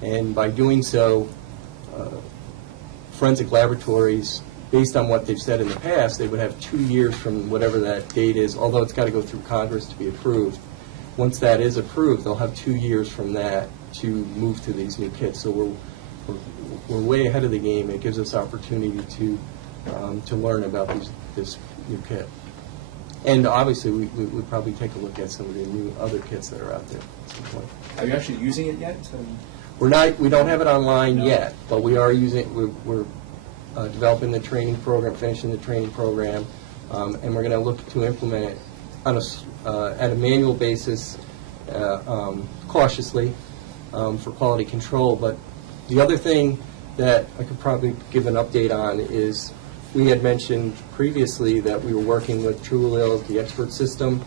and by doing so, forensic laboratories, based on what they've said in the past, they would have 2 years from whatever that date is, although it's got to go through Congress to be approved. Once that is approved, they'll have 2 years from that to move to these new kits. So we're way ahead of the game. It gives us opportunity to learn about this new kit. And obviously, we would probably take a look at some of the new other kits that are out there at some point. Are you actually using it yet? We don't have it online No. yet, but we are using. We're developing the training program, finishing the training program, and we're going to look to implement it on at a manual basis, cautiously, for quality control. But the other thing that I could probably give an update on is we had mentioned previously that we were working with TrueAllele, the expert system,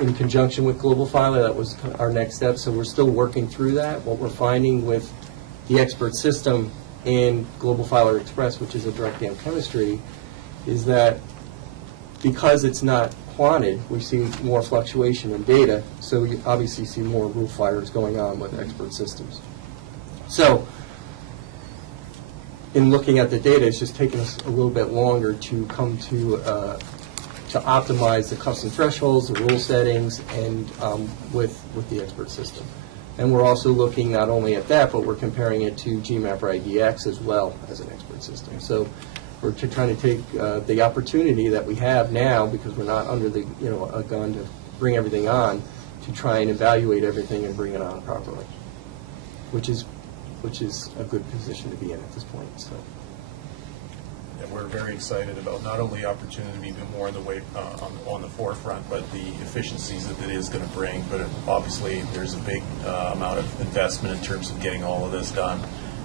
in conjunction with Global Filer. That was our next step, so we're still working through that. What we're finding with the expert system and Global Filer Express, which is a direct dam chemistry, is that because it's not quanted, we see more fluctuation in data, so we obviously see more rule fires going on with expert systems. So, in looking at the data, it's just taken us a little bit longer to come to optimize the custom thresholds, the rule settings, and with the expert system. And we're also looking not only at that, but we're comparing it to GMAP or IDX as well as an expert system. So we're trying to take the opportunity that we have now, because we're not under the a gun to bring everything on, to try and evaluate everything and bring it on properly, which is a good position to be in at this point. So. And we're very excited about not only the opportunity to be more in the way on the forefront, but the efficiencies that it is going to bring. But obviously, there's a big amount of investment in terms of getting all of this done.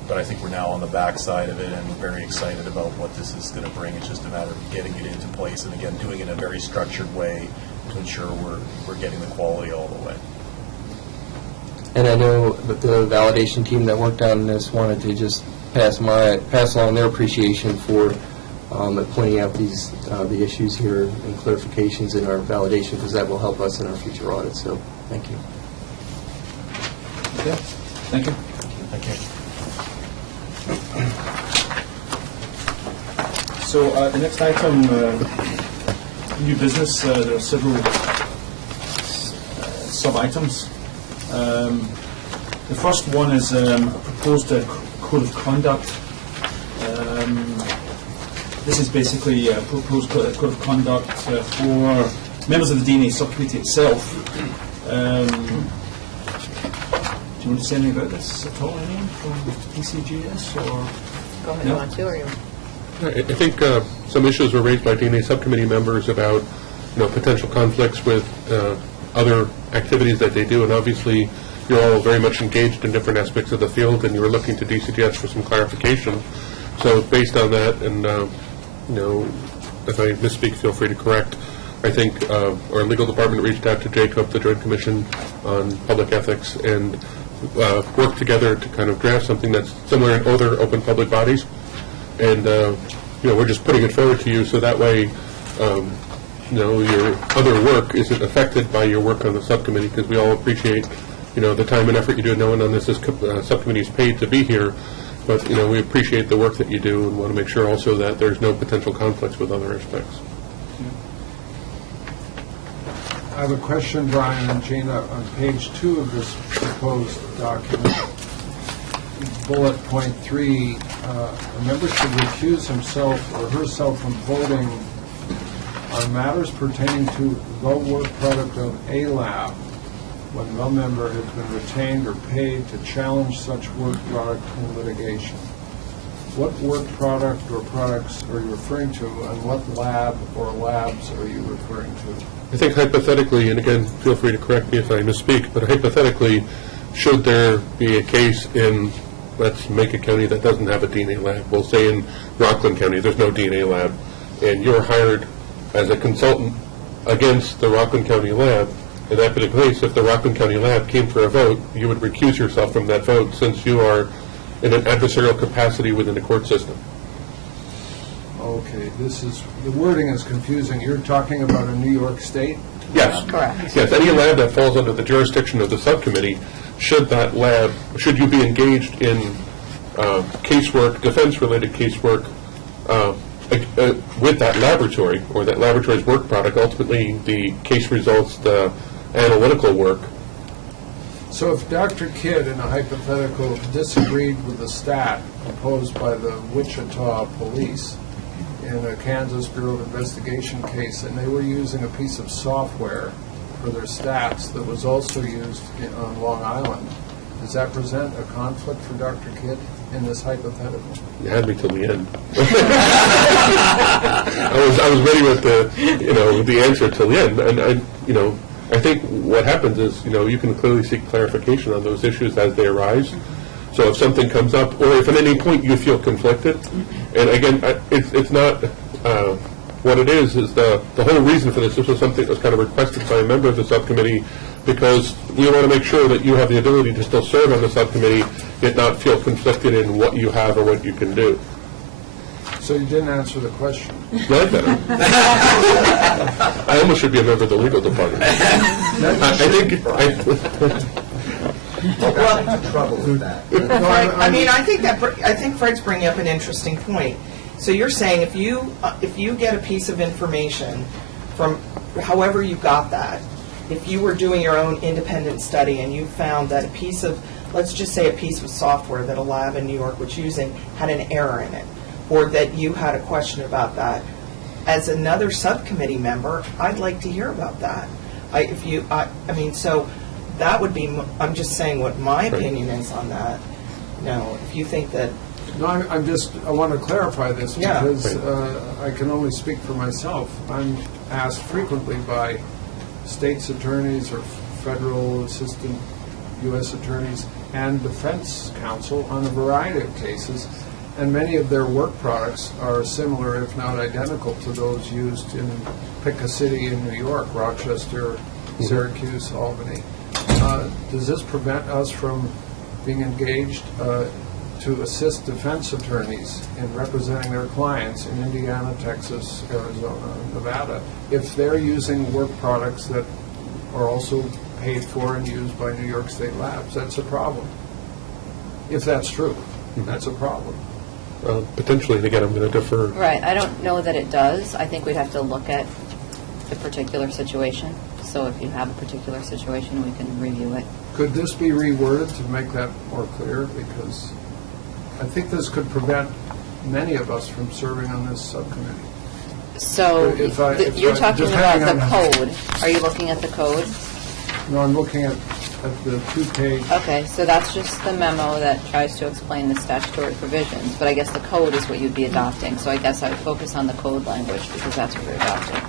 But I think we're now on the backside of it, and we're very excited about what this is going to bring. It's just a matter of getting it into place, and again, doing it in a very structured way to ensure we're getting the quality all the way. And I know that the validation team that worked on this wanted to just pass along their appreciation for pointing out the issues here and clarifications in our validation, because that will help us in our future audits. So, thank you. Okay. Thank you. Thank you. So the next item, new business, there are several sub-items. The first one is a proposed code of conduct. This is basically a proposed code of conduct for members of the DNA subcommittee itself. Do you want to say anything about this at all, anyone from PCGS? Or? Go ahead, No? you want to, or you? I think some issues were raised by DNA subcommittee members about, potential conflicts with other activities that they do, and obviously you're all very much engaged in different aspects of the field, and you were looking to DCGS for some clarification. So based on that, and if I misspeak, feel free to correct. I think our legal department reached out to Jacob, the Joint Commission on Public Ethics, and worked together to kind of draft something that's similar in other open public bodies. And we're just putting it forward to you so that way, your other work isn't affected by your work on the subcommittee, because we all appreciate, the time and effort you do. No one on this subcommittee is paid to be here, but we appreciate the work that you do and want to make sure also that there's no potential conflicts with other aspects. I have a question, Brian and Gina, on page 2 of this proposed document. Bullet point 3, a member should recuse himself or herself from voting on matters pertaining to the work product of a lab when no member has been retained or paid to challenge such work product in litigation. What work product or products are you referring to, and what lab or labs are you referring to? I think hypothetically, and again, feel free to correct me if I misspeak, but hypothetically, should there be a case in, let's make a county that doesn't have a DNA lab, we'll say in Rockland County, there's no DNA lab, and you're hired as a consultant against the Rockland County lab, in that particular case, if the Rockland County lab came for a vote, you would recuse yourself from that vote since you are in an adversarial capacity within the court system. Okay, the wording is confusing. You're talking about a New York State? Yes. Correct. Yes, any lab that falls under the jurisdiction of the subcommittee, should you be engaged in casework, defense-related casework with that laboratory, or that laboratory's work product, ultimately the case results, the analytical work. So if Dr. Kidd, in a hypothetical, disagreed with the stat proposed by the Wichita police in a Kansas Bureau of Investigation case, and they were using a piece of software for their stats that was also used on Long Island, does that present a conflict for Dr. Kidd in this hypothetical? You had me till the end. I was ready with the answer till the end, and I think what happens is, you can clearly seek clarification on those issues as they arise. So if something comes up, or if at any point you feel conflicted, and again, it's not, what it is the whole reason for this was something that was kind of requested by a member of the subcommittee, because we want to make sure that you have the ability to still serve on the subcommittee, yet not feel conflicted in what you have or what you can do. So you didn't answer the question. No, I better. I almost should be a member of the legal department. Trouble with that. I think Fred's bringing up an interesting point. So you're saying if you get a piece of information from however you got that, if you were doing your own independent study and you found that a piece of, let's just say a piece of software that a lab in New York was using had an error in it, or that you had a question about that, as another subcommittee member, I'd like to hear about that. So that would be, I'm just saying what my opinion is on that. If you think that. No, I want to clarify this Yeah. because I can only speak for myself. I'm asked frequently by state's attorneys or federal assistant U.S. attorneys and defense counsel on a variety of cases, and many of their work products are similar, if not identical, to those used in pick a city in New York, Rochester, Syracuse, Albany. Does this prevent us from being engaged to assist defense attorneys in representing their clients in Indiana, Texas, Arizona, Nevada, if they're using work products that are also paid for and used by New York State labs? That's a problem. If that's true, that's a problem. potentially, and again, I'm going to defer. Right, I don't know that it does. I think we'd have to look at the particular situation. So if you have a particular situation, we can review it. Could this be reworded to make that more clear? Because I think this could prevent many of us from serving on this subcommittee. So you're talking about the code. Are you looking at the code? No, I'm looking at the 2-page. Okay, so that's just the memo that tries to explain the statutory provisions, but I guess the code is what you'd be adopting. So I guess I would focus on the code language because that's what you're adopting.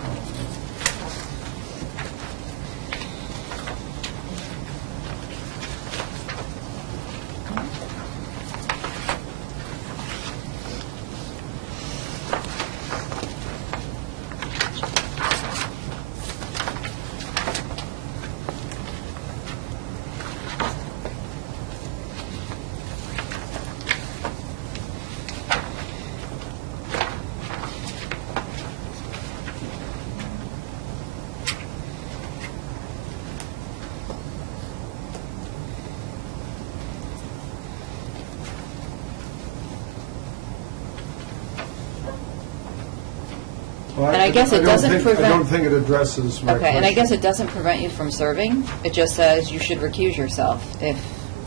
Well, And I guess it doesn't I prevent- don't think it addresses my question. Okay, and I guess it doesn't prevent you from serving. It just says you should recuse yourself if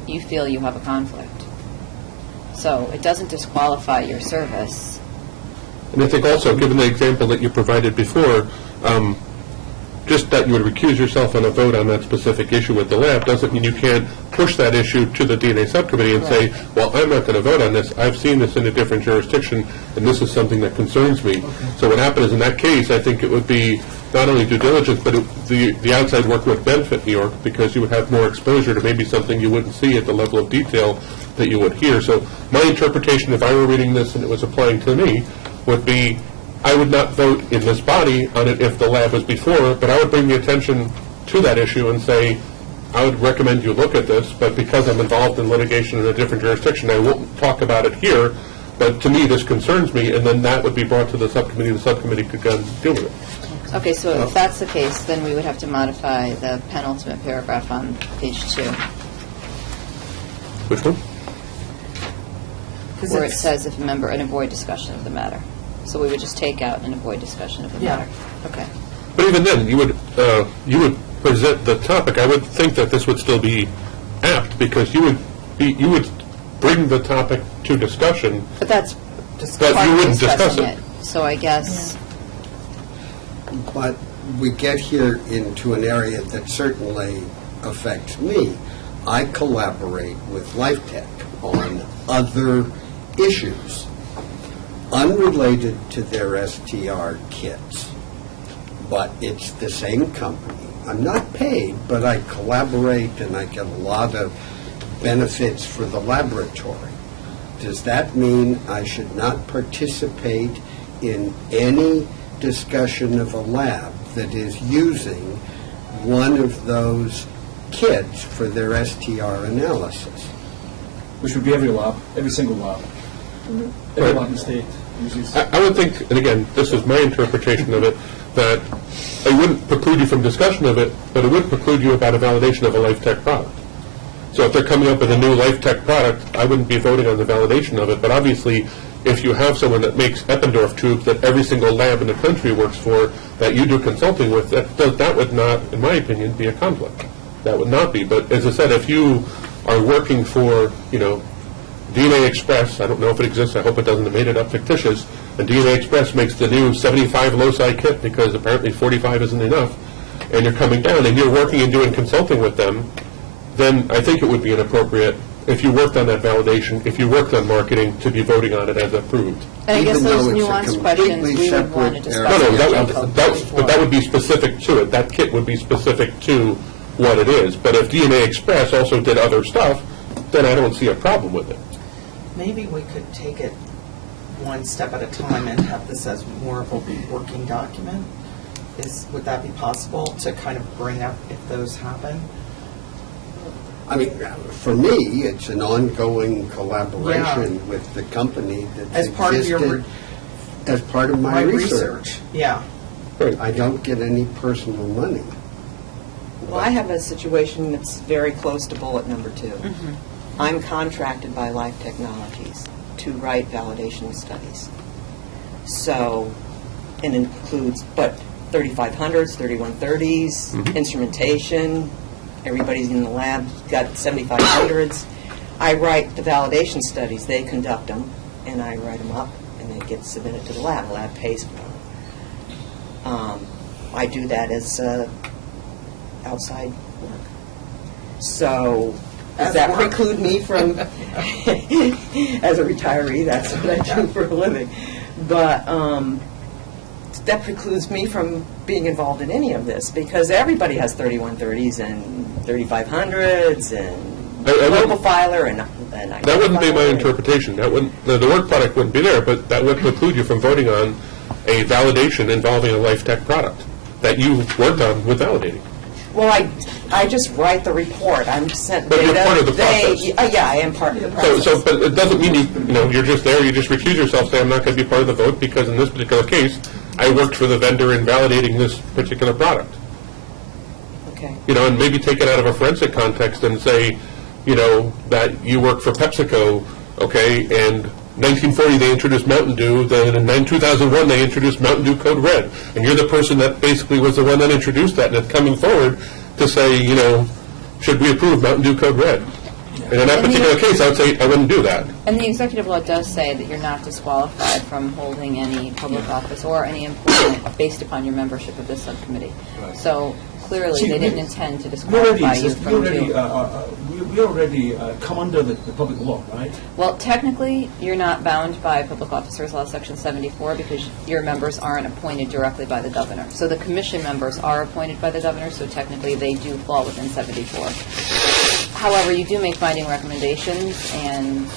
you feel you have a conflict. So it doesn't disqualify your service. And I think also, given the example that you provided before, just that you would recuse yourself on a vote on that specific issue with the lab doesn't mean you can't push that issue to the DNA subcommittee and say, well, I'm not going to vote on this. I've seen this in a different jurisdiction, and this is something that concerns me. So what happened is, in that case, I think it would be not only due diligence, but the outside work would benefit New York because you would have more exposure to maybe something you wouldn't see at the level of detail that you would here. So my interpretation, if I were reading this and it was applying to me, would be I would not vote in this body on it if the lab was before, but I would bring the attention to that issue and say, I would recommend you look at this, but because I'm involved in litigation in a different jurisdiction, I won't talk about it here, but to me, this concerns me, and then that would be brought to the subcommittee could go and deal with it. Okay, so if that's the case, then we would have to modify the penultimate paragraph on page 2, Which one? where it says if a member, and avoid discussion of the matter. So we would just take out and avoid discussion of the matter. Okay. But even then, you would present the topic. I would think that this would still be apt because you would bring the topic to discussion. But that's But you wouldn't discuss discussing it. So I guess, But we get here into an area that certainly affects me. I collaborate with LifeTech on other issues unrelated to their STR kits, but it's the same company. I'm not paid, but I collaborate and I get a lot of benefits for the laboratory. Does that mean I should not participate in any discussion of a lab that is using one of those kits for their STR analysis? Which would be every lab, every single lab. Every Right. lab in the state uses. I would think, and again, this is my interpretation of it, that it wouldn't preclude you from discussion of it, but it would preclude you about a validation of a LifeTech product. So if they're coming up with a new LifeTech product, I wouldn't be voting on the validation of it. But obviously, if you have someone that makes Eppendorf tubes that every single lab in the country works for, that you do consulting with, that would not, in my opinion, be a conflict. That would not be. But as I said, if you are working for, DNA Express, I don't know if it exists, I hope it doesn't, have made it up fictitious, and DNA Express makes the new 75 loci kit because apparently 45 isn't enough, and you're coming down and you're working and doing consulting with them, then I think it would be inappropriate if you worked on that validation, if you worked on marketing, to be voting on it as approved. and I guess Even those though it's a nuanced questions completely we would want to separate discuss. area. But that would be specific to it. That kit would be specific to what it is. But if DNA Express also did other stuff, then I don't see a problem with it. Maybe we could take it one step at a time and have this as more of a working document. Would that be possible to kind of bring up if those happen? I mean, for me, it's an ongoing collaboration with the company that's As part of your existed as part of my research. Yeah. I don't get any personal money. Well, I have a situation that's very close to bullet number 2. Mm-hmm. I'm contracted by Life Technologies to write validation studies. So, it includes, but 3500s, 3130s, instrumentation, everybody's in the lab got 7500s. I write the validation studies, they conduct them, and I write them up, and they get submitted to the lab. The lab pays for them. I do that as outside work. So, does that preclude me from, as a retiree, that's what I do for a living. But that precludes me from being involved in any of this, because everybody has 3130s and 3500s and global filer and That wouldn't be my interpretation. That wouldn't, the work product wouldn't be there, but that would preclude you from voting on a validation involving a Life Tech product that you worked on with validating. Well, I just write the report. I'm sent But data. you're part of the process. Yeah, I am part of the process. But it doesn't mean you're just there, you just recuse yourself, say, I'm not going to be part of the vote, because in this particular case, I worked for the vendor in validating this particular product. Okay. And maybe take it out of a forensic context and say, that you work for PepsiCo, okay, and 1940 they introduced Mountain Dew, then in 2001 they introduced Mountain Dew Code Red, and you're the person that basically was the one that introduced that, and it's coming forward to say, should we approve Mountain Dew Code Red? And in that particular case, I would say I wouldn't do that. And the executive law does say that you're not disqualified from holding any public office or any employment based upon your membership of this subcommittee. So clearly, See, they didn't intend to disqualify you from doing. We already come under the public law, right? Well, technically, you're not bound by Public Officers Law, Section 74, because your members aren't appointed directly by the governor. So the commission members are appointed by the governor, so technically they do fall within 74. However, you do make finding recommendations, and,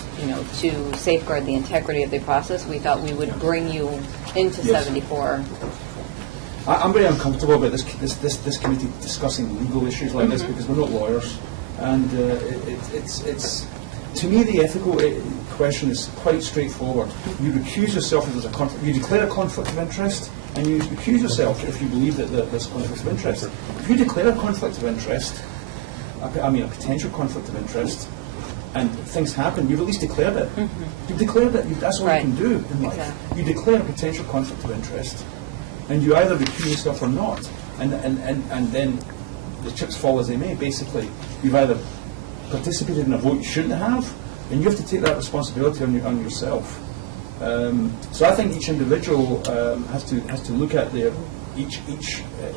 to safeguard the integrity of the process, we thought we would bring you into Yes. 74. I'm very uncomfortable about this committee discussing legal issues like this, because we're not lawyers, and it's to me the ethical question is quite straightforward. You recuse yourself if there's a conflict. You declare a conflict of interest, and you recuse yourself if you believe that there's a conflict of interest. If you declare a conflict of interest, a potential conflict of interest, and things happen, you've at least declared it. You've declared it. That's all Right. you can do in life. Exactly. You declare a potential conflict of interest, and you either recuse yourself or not, and then the chips fall as they may. Basically, you've either participated in a vote you shouldn't have, and you have to take that responsibility on yourself. So I think each individual has to look at each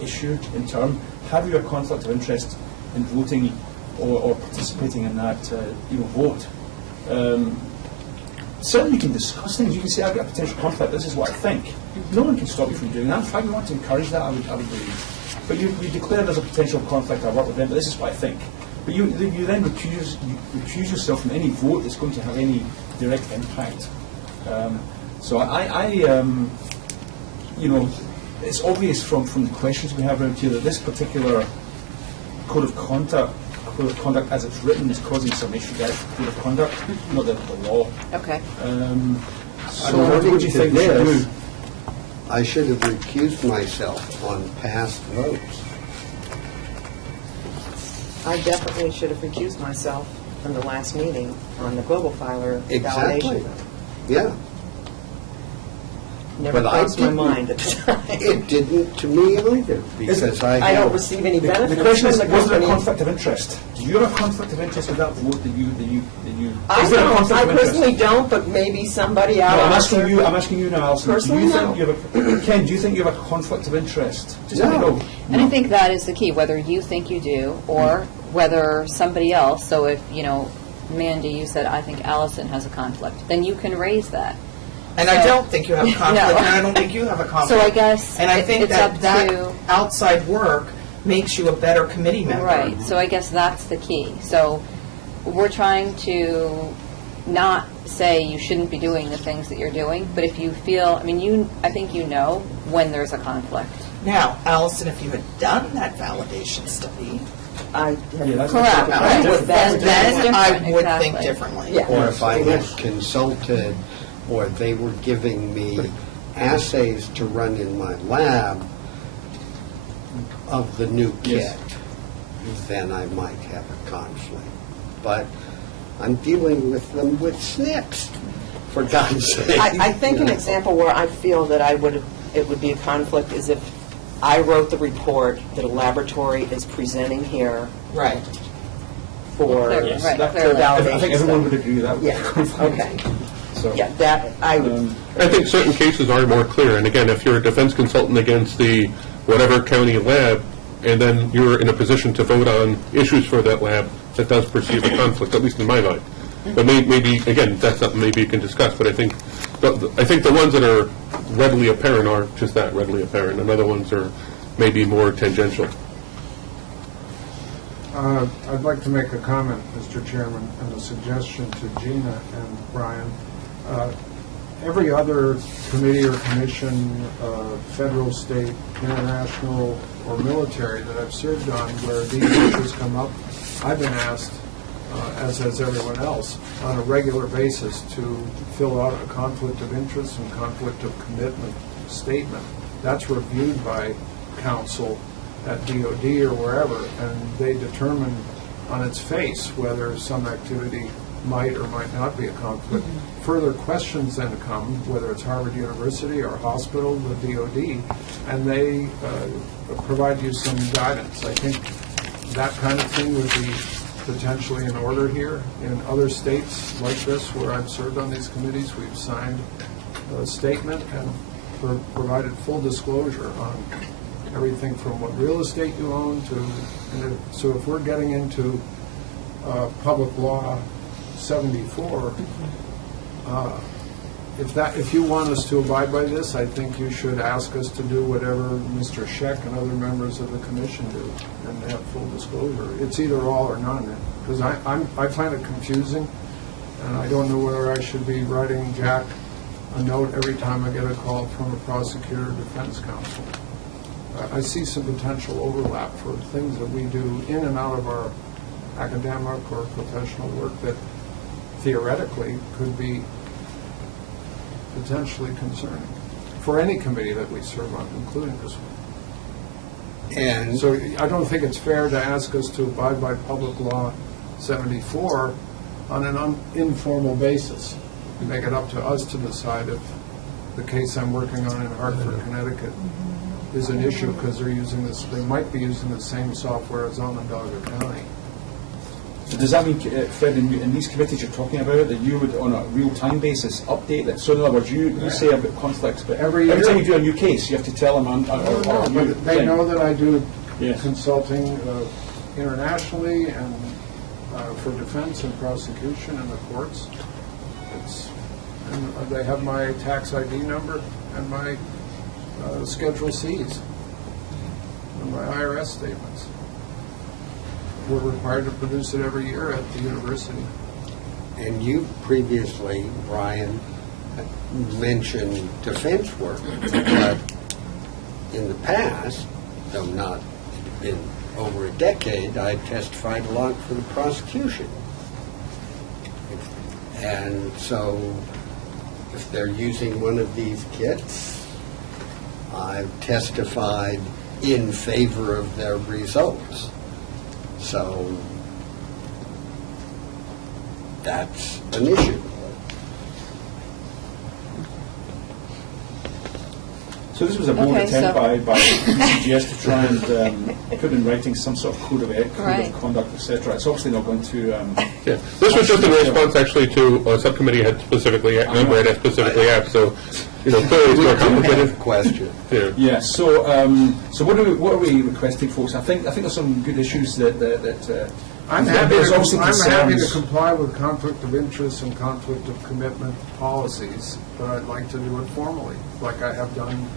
issue in turn. Have you a conflict of interest in voting or participating in that vote? Certainly you can discuss things. You can say, I've got a potential conflict, this is what I think. No one can stop you from doing that. In fact, we want to encourage that, I would believe. But you declare there's a potential conflict, I work with them, but this is what I think. But you then recuse yourself from any vote that's going to have any direct impact. So it's obvious from the questions we have around here that this particular code of conduct as it's written is causing some issue with the code of conduct, not the law. Okay. So what do you think we should do? I should have recused myself on past votes. I definitely should have recused myself from the last meeting on the global filer Exactly. validation. Yeah. Never But I crossed my didn't- mind at the time. It didn't to me either, because I don't receive any benefits The question is, from the was there a company. conflict of interest? Do you have a conflict of interest with that vote that you? I Is there a don't. conflict I of interest? personally don't, but maybe somebody out No, I'm there- asking you now, Alison. Personally, do you no. think you have Ken, do you think you have a conflict of interest? Just let me know. And I think that is the key, whether you think you do or whether somebody else, so if, Mandy, you said, I think Allison has a conflict, then you can raise that. And I So- don't think you have a conflict, No. and I don't think you have a conflict. So I guess And I think it's up that to- outside work makes you a better committee member. Right, so I guess that's the key. So we're trying to not say you shouldn't be doing the things that you're doing, but if you feel, I think you know when there's a conflict. Now, Allison, if you had done that validation study, I Yeah, that's Correct, that's right. different. That's then I different, would think exactly. differently. Yeah. Or if I had consulted, or they were giving me assays to run in my lab of the new kit, Yes. then I might have a conflict. But I'm dealing with them with SNPs. for God's sake. I think an example where I feel that it would be a conflict is if I wrote the report that a laboratory is presenting here Right. for Clear- Yes, right, that- clearly. I think validation everyone stuff. would agree that would be a Yeah, conflict. okay. So, Yeah, that, I would, I think certain cases are more clear, and again, if you're a defense consultant against the whatever county lab, and then you're in a position to vote on issues for that lab, that does perceive a conflict, at least in my mind. But maybe, again, that's something maybe you can discuss, but I think the ones that are readily apparent are just that, readily apparent, and other ones are maybe more tangential. I'd like to make a comment, Mr. Chairman, and a suggestion to Gina and Brian. Every other committee or commission, federal, state, international, or military that I've served on where these issues come up, I've been asked, as has everyone else, on a regular basis to fill out a conflict of interest and conflict of commitment statement. That's reviewed by counsel at DOD or wherever, and they determine on its face whether some activity might or might not be a conflict. Further questions then come, whether it's Harvard University or hospital, the DOD, and they provide you some guidance. I think that kind of thing would be potentially in order here. In other states like this, where I've served on these committees, we've signed a statement and provided full disclosure on everything from what real estate you own to, so if we're getting into public law 74, if you want us to abide by this, I think you should ask us to do whatever Mr. Scheck and other members of the commission do and have full disclosure. It's either all or none, because I find it confusing, and I don't know whether I should be writing Jack a note every time I get a call from a prosecutor or defense counsel. I see some potential overlap for things that we do in and out of our academic or professional work that theoretically could be potentially concerning for any committee that we serve on, including this one. And So I don't think it's fair to ask us to abide by Public Law 74 on an informal basis. Make it up to us to decide if the case I'm working on in Hartford, Connecticut is an issue because they might be using the same software as Onondaga County. So does that mean, Fred, in these committees you're talking about, that you would, on a real-time basis, update that? So in other words, you say about conflicts, but Every every time year. you do a new case, you have to tell them on a new But they thing. know that I do Yes. consulting internationally and for defense and prosecution in the courts. And they have my tax ID number and my Schedule Cs and my IRS statements. We're required to produce it every year at the university. And you previously, Brian, mentioned defense work, but in the past, though not in over a decade, I testified a lot for the prosecution. And so if they're using one of these kits, I've testified in favor of their results. So that's an issue. So this was a bold Okay, attempt so- by BCGS to try and put in writing some sort of code of Right. conduct, etc. It's obviously not going to. Yeah, this was just in response actually to a subcommittee had specifically, member had specifically asked, so, clearly it's We more do complicated. have a question. Yeah. Yeah. So what are we requesting, folks? I think there's some good issues that I'm there's obviously happy to concerns. comply with conflict of interest and conflict of commitment policies, but I'd like to do it formally, like I have done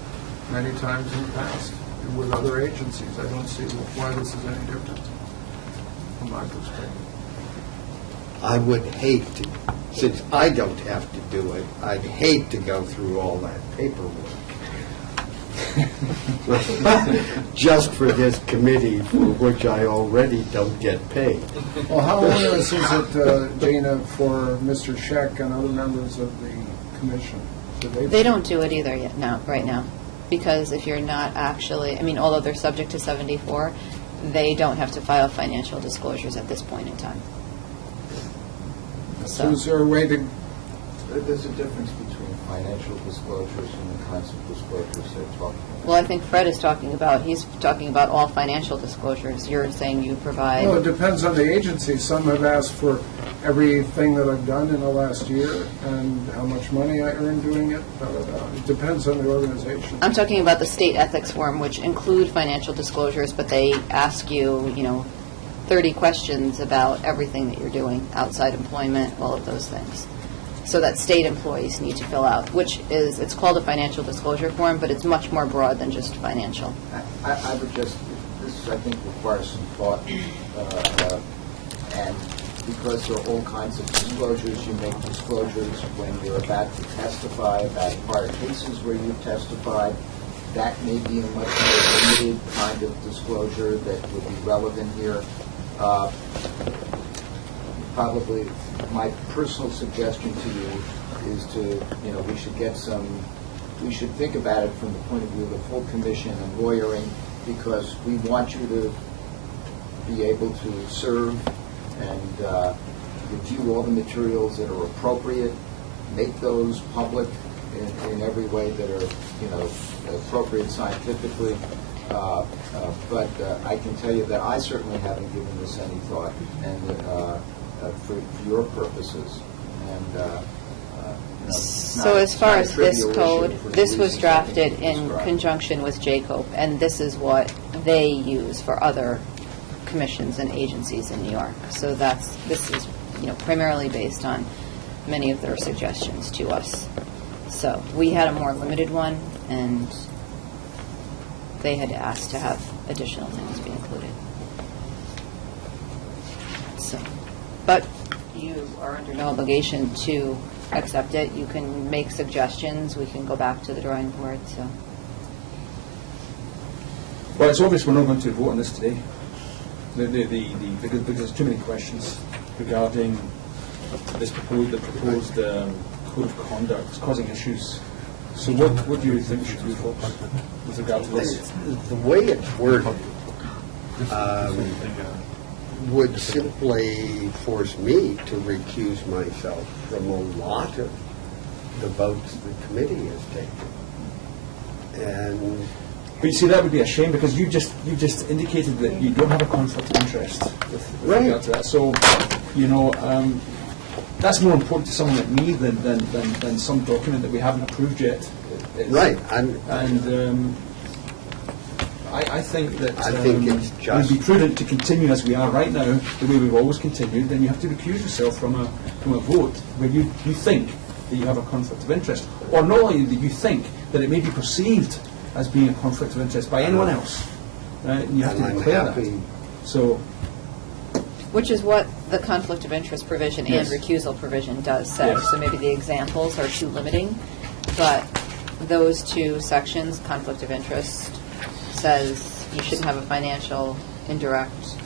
many times in the past with other agencies. I don't see why this is any different from my perspective. I would hate to, since I don't have to do it, I'd hate to go through all that paperwork. Just for this committee, for which I already don't get paid. Well, how onerous is it, Gina, for Mr. Scheck and other members of the commission? They don't do it either yet now, right now, because if you're not actually, although they're subject to 74, they don't have to file financial disclosures at this point in time. So is there a way to There's a difference between financial disclosures and the kinds of disclosures they're talking about. Well, I think Fred is talking about, he's talking about all financial disclosures. You're saying you provide. Well, it depends on the agency. Some have asked for everything that I've done in the last year and how much money I earned doing it. It depends on the organization. I'm talking about the state ethics form, which include financial disclosures, but they ask you, 30 questions about everything that you're doing, outside employment, all of those things. So that state employees need to fill out, which is, it's called a financial disclosure form, but it's much more broad than just financial. I would just, this I think requires some thought, and because there are all kinds of disclosures, you make disclosures when you're about to testify about prior cases where you've testified. That may be a much more limited kind of disclosure that would be relevant here. Probably my personal suggestion to you is to, we should think about it from the point of view of the full commission and lawyering, because we want you to be able to serve and review all the materials that are appropriate, make those public in every way that are, appropriate scientifically. But I can tell you that I certainly haven't given this any thought, and for your purposes. And So as far as this code, this was drafted in conjunction with JCOPE, and this is what they use for other commissions and agencies in New York. So this is primarily based on many of their suggestions to us. So we had a more limited one, and they had asked to have additional things be included. So, but you are under no obligation to accept it. You can make suggestions. We can go back to the drawing board. So, Well, it's obvious we're not going to vote on this today. Because there's too many questions regarding the proposed code of conduct. It's causing issues. So what do you think we should do, folks, with regard to this? The way it's worded would simply force me to recuse myself from a lot of the votes the committee has taken. And but you see, that would be a shame, because you just indicated that you don't have a conflict of interest with regard to that. So, that's more important to someone like me than some document that we haven't approved yet. Right. I think that it's it just would be prudent to continue as we are right now, the way we've always continued. Then you have to recuse yourself from a vote where you think that you have a conflict of interest, or not only that you think that it may be perceived as being a conflict of interest by anyone else, right? And you have to declare that. So, which is what the conflict of interest provision and recusal provision does say. Yes. So maybe the examples are too limiting, but those two sections, conflict of interest, says you shouldn't have a financial, indirect,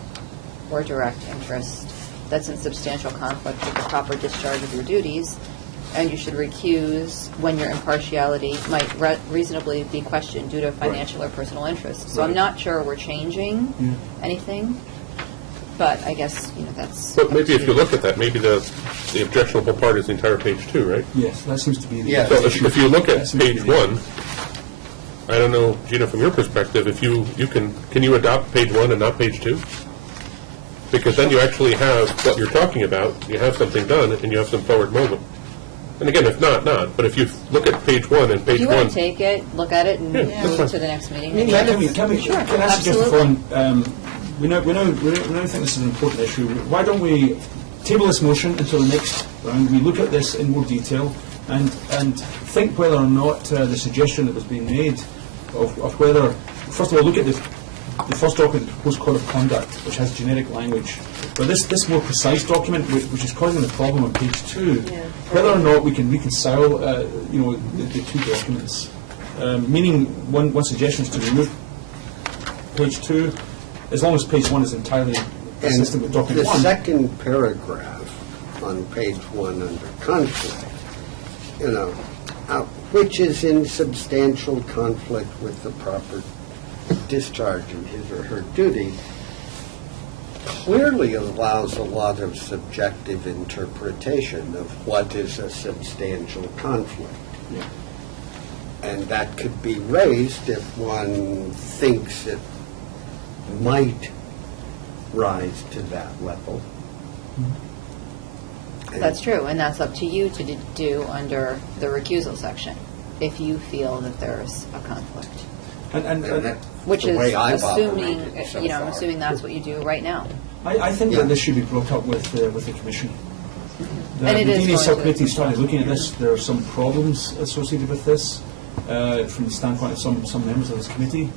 or direct interest that's in substantial conflict with the proper discharge of your duties, and you should recuse when your impartiality might reasonably be questioned due to financial or personal interest. So I'm not sure we're changing anything, but I guess that's. But maybe if you look at that, maybe the objectionable part is the entire page 2, right? Yes, that seems to be the So if you look at page 1, I don't know, Gina, from your perspective, if you can you adopt page 1 and not page 2? Because then you actually have what you're talking about, you have something done, and you have some forward movement. And again, if not. But if you look at page 1 and page 1... Do you want to take it, look at it, and move to the next meeting? Can I suggest the following? We now think this is an important issue. Why don't we table this motion until the next round? We look at this in more detail and think whether or not the suggestion that was being made of whether, first of all, look at the first document, the proposed code of conduct, which has generic language. But this more precise document, which is causing the problem on page 2, whether or not we can reconcile, the two documents. Meaning, one suggestion is to remove page 2, as long as page 1 is entirely consistent with document 1. The second paragraph on page 1 under conflict, which is in substantial conflict with the proper discharge of his or her duty, clearly allows a lot of subjective interpretation of what is a substantial conflict. Yeah. And that could be raised if one thinks it might rise to that level. And That's true, and that's up to you to do under the recusal section, if you feel that there's a conflict. and that's Which the is way I've assuming, operated so I'm far. assuming that's what you do right now. I think Yeah. that this should be brought up with the Commission. The And it is DNA going to- subcommittee started looking at this. There are some problems associated with this from the standpoint of some members of this committee,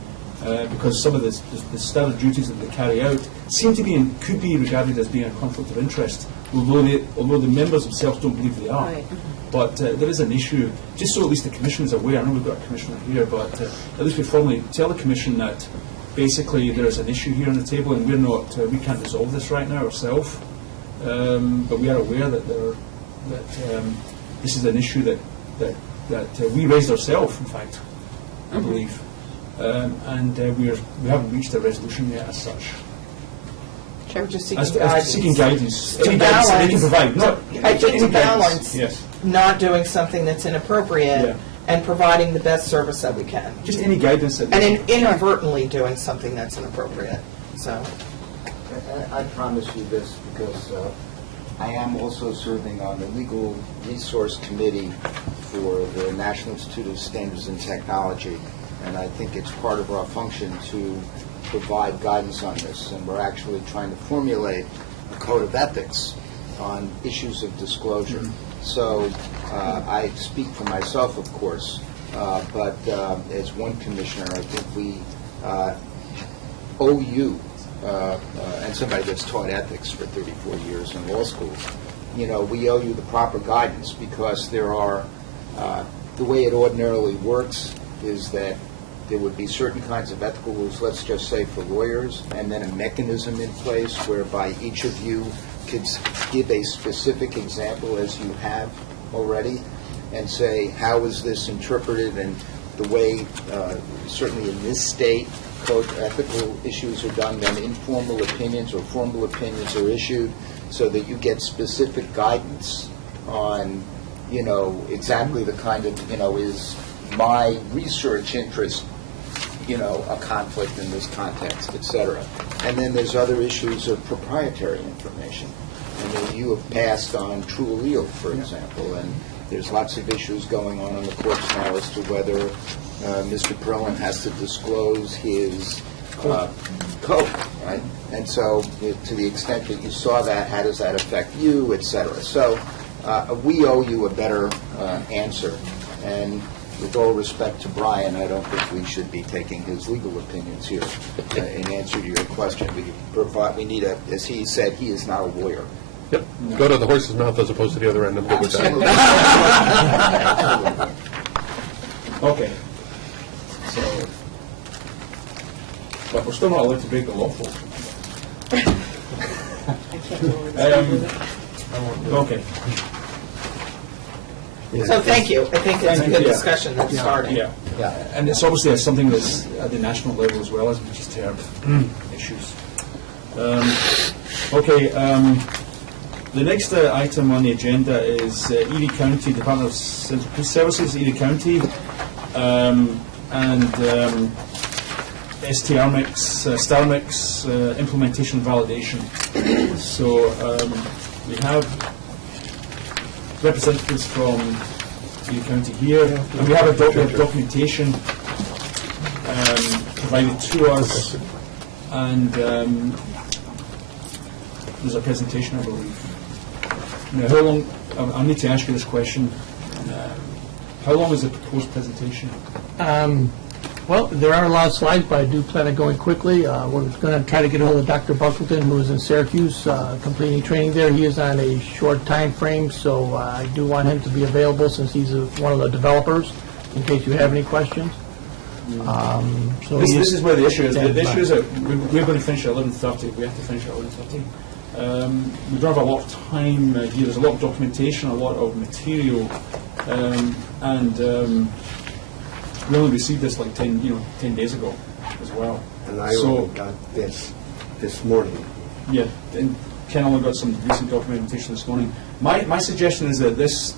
because some of the standard duties that they carry out seem to be and could be regarded as being a conflict of interest, although the members themselves don't believe they are. Right. But there is an issue, just so at least the Commission is aware. I know we've got a Commissioner here, but at least we formally tell the Commission that basically there is an issue here on the table, and we can't resolve this right now ourselves. But we are aware that this is an issue that we raised ourselves, in fact, I believe, and we haven't reached a resolution yet as such. Sure. We're just seeking As guidance. seeking guidance, To any guidance that they can provide. balance- I think any to guidance. balance Yes, not doing something that's inappropriate Yeah. and providing the best service that we can. just any guidance that. And inadvertently doing something that's inappropriate, so. I promise you this because I am also serving on the Legal Resource Committee for the National Institute of Standards and Technology, and I think it's part of our function to provide guidance on this, and we're actually trying to formulate a code of ethics on issues of disclosure. So I speak for myself, of course, but as one commissioner, I think we owe you, and somebody that's taught ethics for 34 years in law school, we owe you the proper guidance, because there are, the way it ordinarily works is that there would be certain kinds of ethical rules, let's just say for lawyers, and then a mechanism in place whereby each of you could give a specific example, as you have already, and say, how is this interpreted, and the way, certainly in this state, ethical issues are done, then informal opinions or formal opinions are issued, so that you get specific guidance on, exactly the kind of, is my research interest, a conflict in this context, et cetera. And then there's other issues of proprietary information. And then you have passed on True Allele, for example, and there's lots of issues going on the courts now as to whether Mr. Perlin has to disclose his code, right? And so, to the extent that you saw that, how does that affect you, et cetera? So, we owe you a better answer. And with all respect to Brian, I don't think we should be taking his legal opinions here in answer to your question. We need as he said, he is not a lawyer. Yep, go to the horse's mouth as opposed to the other end. I'm good with that. Okay. So, but we're still not allowed to break the law, folks. Okay. So thank you. I think it's a Thank good you. discussion that's starting. Yeah, and it's obviously something that's at the national level as well, as we just heard, issues. Okay, the next item on the agenda is Erie County, Department of Central Police Services, Erie County, and StarMix implementation validation. So we have representatives from Erie County here, and we have a documentation provided to us, and there's a presentation, I believe. Now, how long, I need to ask you this question, how long is the proposed presentation? Well, there are a lot of slides, but I do plan on going quickly. We're going to try to get a hold of Dr. Buckleton, who is in Syracuse, completing training there. He is on a short time frame, so I do want him to be available since he's one of the developers, in case you have any questions. So This is where the issue is. The issue is that we're going to finish at 11:30. We have to finish at 11:30. We don't have a lot of time here. There's a lot of documentation, a lot of material, and we only received this like 10 days ago as well. And I only got this morning. Yeah, and Ken only got some recent documentation this morning. My suggestion is that this,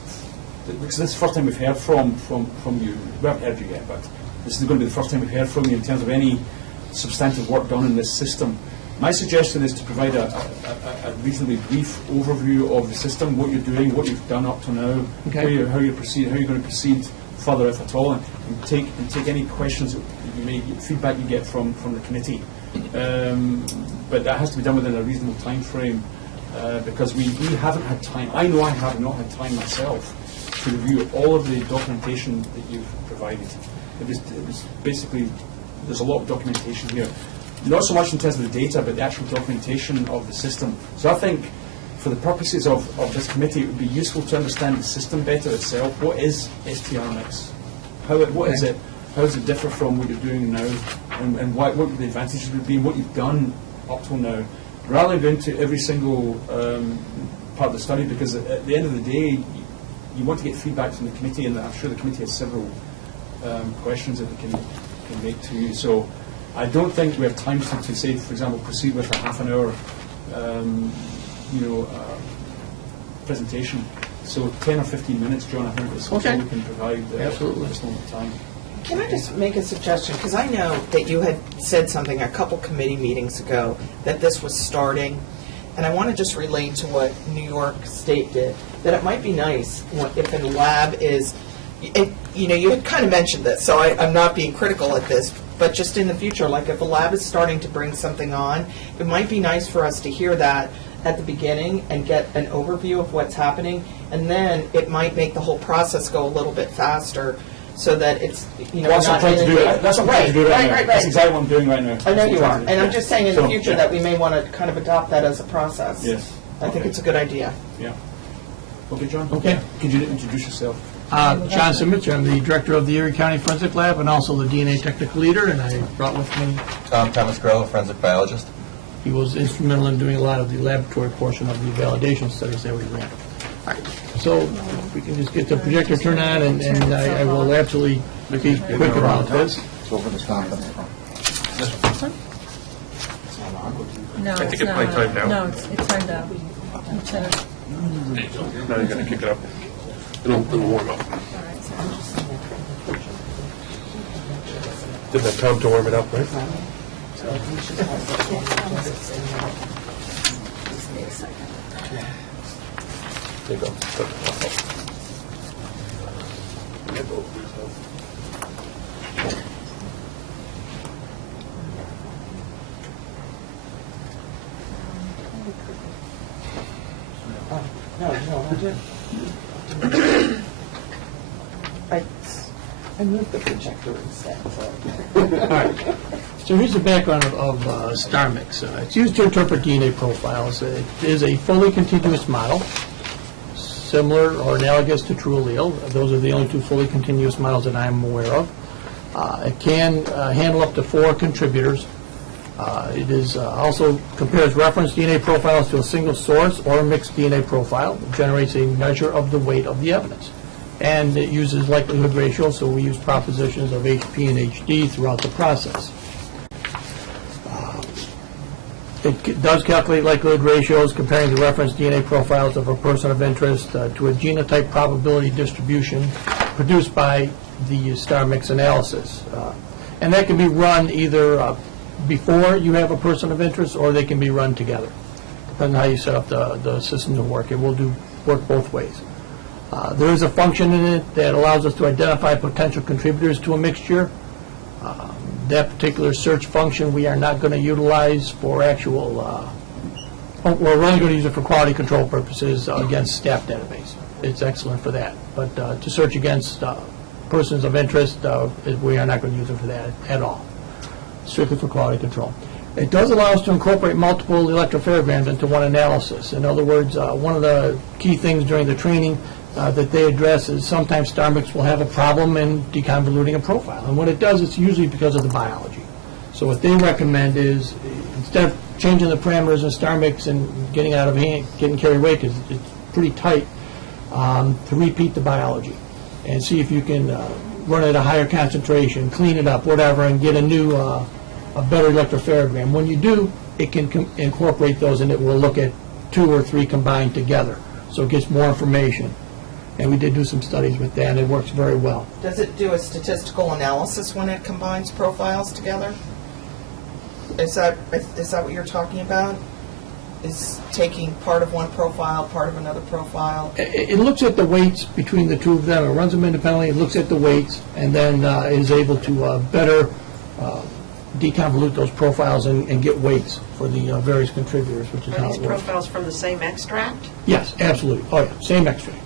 because this is the first time we've heard from you, we haven't heard you yet, but this is going to be the first time we've heard from you in terms of any substantive work done in this system. My suggestion is to provide a reasonably brief overview of the system, what you're doing, what you've done up to now, Okay. how you're going to proceed further, if at all, and take any questions that you may get, feedback you get from the committee. But that has to be done within a reasonable time frame, because we haven't had time. I know I have not had time myself to review all of the documentation that you've provided. It was basically, there's a lot of documentation here. Not so much in terms of the data, but the actual documentation of the system. So I think, for the purposes of this committee, it would be useful to understand the system better itself. What is STRMix? What is it? How does it differ from what you're doing now? And what the advantages would be, what you've done up till now? Rather than go into every single part of the study, because at the end of the day, you want to get feedback from the committee, and I'm sure the committee has several questions that they can make to you. So I don't think we have time to say, for example, proceed with a half an hour presentation. So 10 or 15 minutes, John, I think is all we can provide Absolutely. at this moment in time. Can I just make a suggestion? Because I know that you had said something a couple committee meetings ago, that this was starting, and I want to just relate to what New York State did, that it might be nice if a lab is, you had kind of mentioned this, so I'm not being critical at this, but just in the future, like if a lab is starting to bring something on, it might be nice for us to hear that at the beginning and get an overview of what's happening, and then it might make the whole process go a little bit faster, so that it's, That's what I'm trying to do. That's what I'm trying to do right now. Right. That's exactly what I'm doing right now. I know you are, and I'm just saying in the So, future that we may want to kind of adopt that as a process. Yes. I think it's a good idea. Yeah. Okay, John? Okay. Could you introduce yourself? John Simmons, I'm the director of the Erie County Forensic Lab and also the DNA technical leader, and I brought with me, Thomas Grell, forensic biologist. he was instrumental in doing a lot of the laboratory portion of the validation studies that we ran. All right, so if we can just get the projector turned on, and I will absolutely be quick about this. I No, think it's it's my not. time now. No, it's turned down. You turn it- Now you're going to kick it up. It'll warm up. Didn't have time to warm it up, right? There you go. I moved the projector instead, so. All right. So here's the background of StarMix. It's used to interpret DNA profiles. It is a fully continuous model, similar or analogous to True Allele. Those are the only two fully continuous models that I'm aware of. It can handle up to 4 contributors. It is also compares reference DNA profiles to a single source or a mixed DNA profile. It generates a measure of the weight of the evidence. And it uses likelihood ratio, so we use propositions of HP and HD throughout the process. It does calculate likelihood ratios comparing the reference DNA profiles of a person of interest to a genotype probability distribution produced by the StarMix analysis. And that can be run either before you have a person of interest, or they can be run together, depending on how you set up the system to work. It will work both ways. There is a function in it that allows us to identify potential contributors to a mixture. That particular search function we are not going to utilize for actual, we're only going to use it for quality control purposes against staff database. It's excellent for that. But to search against persons of interest, we are not going to use it for that at all, strictly for quality control. It does allow us to incorporate multiple electropherograms into one analysis. In other words, one of the key things during the training that they address is sometimes StarMix will have a problem in deconvoluting a profile. And what it does, it's usually because of the biology. So what they recommend is, instead of changing the parameters in StarMix and getting out of hand, getting carried away, because it's pretty tight, to repeat the biology and see if you can run at a higher concentration, clean it up, whatever, and get a new a better electropharogram. When you do, it can incorporate those, and it will look at 2 or 3 combined together, so it gets more information. And we did do some studies with that, and it works very well. Does it do a statistical analysis when it combines profiles together? Is that what you're talking about? Is taking part of one profile, part of another profile? It looks at the weights between the two of them. It runs them independently. It looks at the weights, and then is able to better deconvolute those profiles and get weights for the various contributors, which is Are how these it works. profiles from the same extract? Yes, absolutely. Oh, yeah, same extract.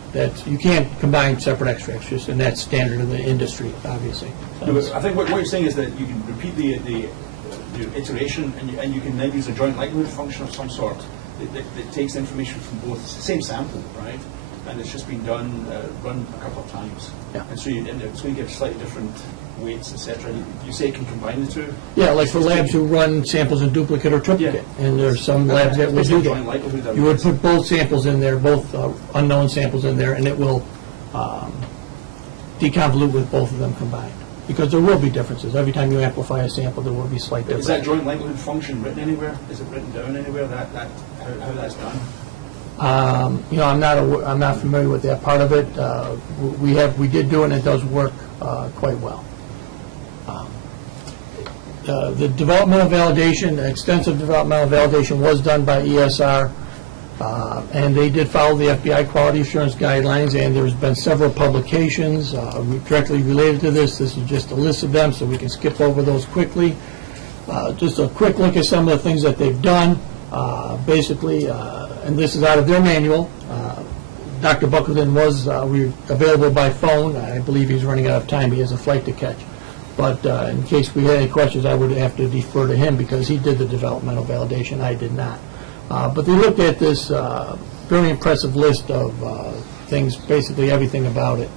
You can't combine separate extracts, and that's standard in the industry, obviously. No, but I think what you're saying is that you can repeat the iteration, and you can then use a joint likelihood function of some sort that takes information from both. It's the same sample, right? And it's just been run a couple of times. Yeah. And so you get slightly different weights, etc. You say it can combine the two? Yeah, like for labs who run samples in duplicate or triplicate, and there's some labs that will do that. You would put both samples in there, both unknown samples in there, and it will deconvolute with both of them combined. Because there will be differences. Every time you amplify a sample, there will be slight differences. Is that joint likelihood function written anywhere? Is it written down anywhere, how that's done? I'm not familiar with that part of it. We did do it, and it does work quite well. The developmental validation, extensive developmental validation was done by ESR, and they did follow the FBI quality assurance guidelines, and there's been several publications directly related to this. This is just a list of them, so we can skip over those quickly. Just a quick look at some of the things that they've done. Basically, and this is out of their manual. Dr. Buckleton was available by phone. I believe he's running out of time. He has a flight to catch. But in case we had any questions, I would have to defer to him because he did the developmental validation. I did not. But they looked at this very impressive list of things, basically everything about it.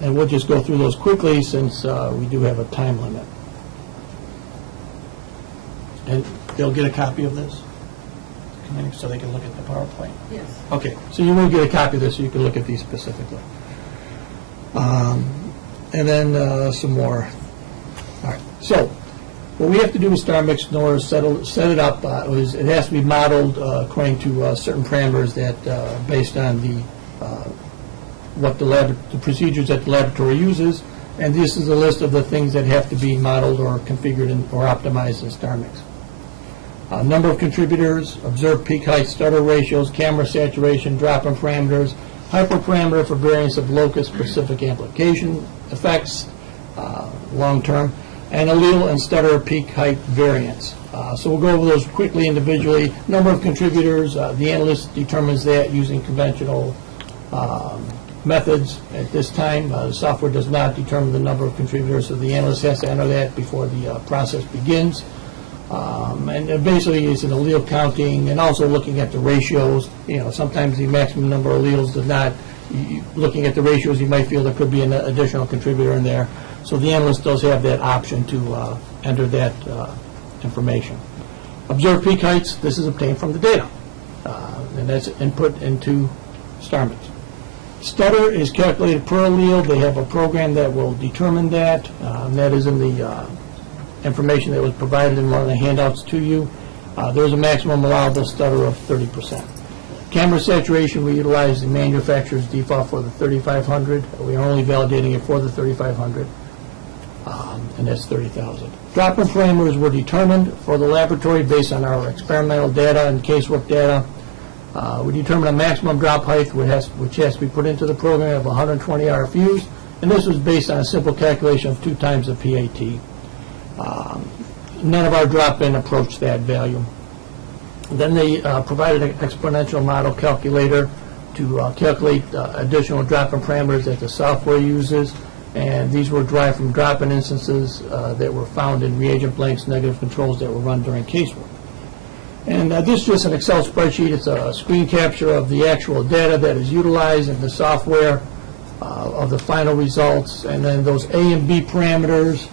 And we'll just go through those quickly since we do have a time limit. And they'll get a copy of this, so they can look at the PowerPoint? Yes. Okay, so you will get a copy of this so you can look at these specifically. And then some more. All right, so what we have to do with Star Mix in order to set it up is it has to be modeled according to certain parameters that based on the procedures that the laboratory uses, and this is a list of the things that have to be modeled or configured or optimized in Star Mix. Number of contributors, observed peak height, stutter ratios, camera saturation, drop-in parameters, hyperparameter for variance of locus-specific amplification effects, long-term, and allele and stutter peak height variance. So we'll go over those quickly individually. Number of contributors, the analyst determines that using conventional methods. At this time, the software does not determine the number of contributors, so the analyst has to enter that before the process begins. And basically it's an allele counting and also looking at the ratios. Sometimes the maximum number of alleles does not. Looking at the ratios, you might feel there could be an additional contributor in there. So the analyst does have that option to enter that information. Observed peak heights, this is obtained from the data. And that's input into StarMix. Stutter is calculated per allele. They have a program that will determine that. And that is in the information that was provided in one of the handouts to you. There's a maximum allowable stutter of 30%. Camera saturation, we utilize the manufacturer's default for the 3500. We are only validating it for the 3500, and that's 30,000. Drop-in parameters were determined for the laboratory based on our experimental data and casework data. We determined a maximum drop height which has to be put into the program of 120 RFUs, and this was based on a simple calculation of 2 times the PAT. None of our drop-in approached that value. Then they provided an exponential model calculator to calculate additional drop-in parameters that the software uses, and these were derived from drop-in instances that were found in reagent blanks, negative controls that were run during casework. And this is just an Excel spreadsheet. It's a screen capture of the actual data that is utilized in the software of the final results, and then those A and B parameters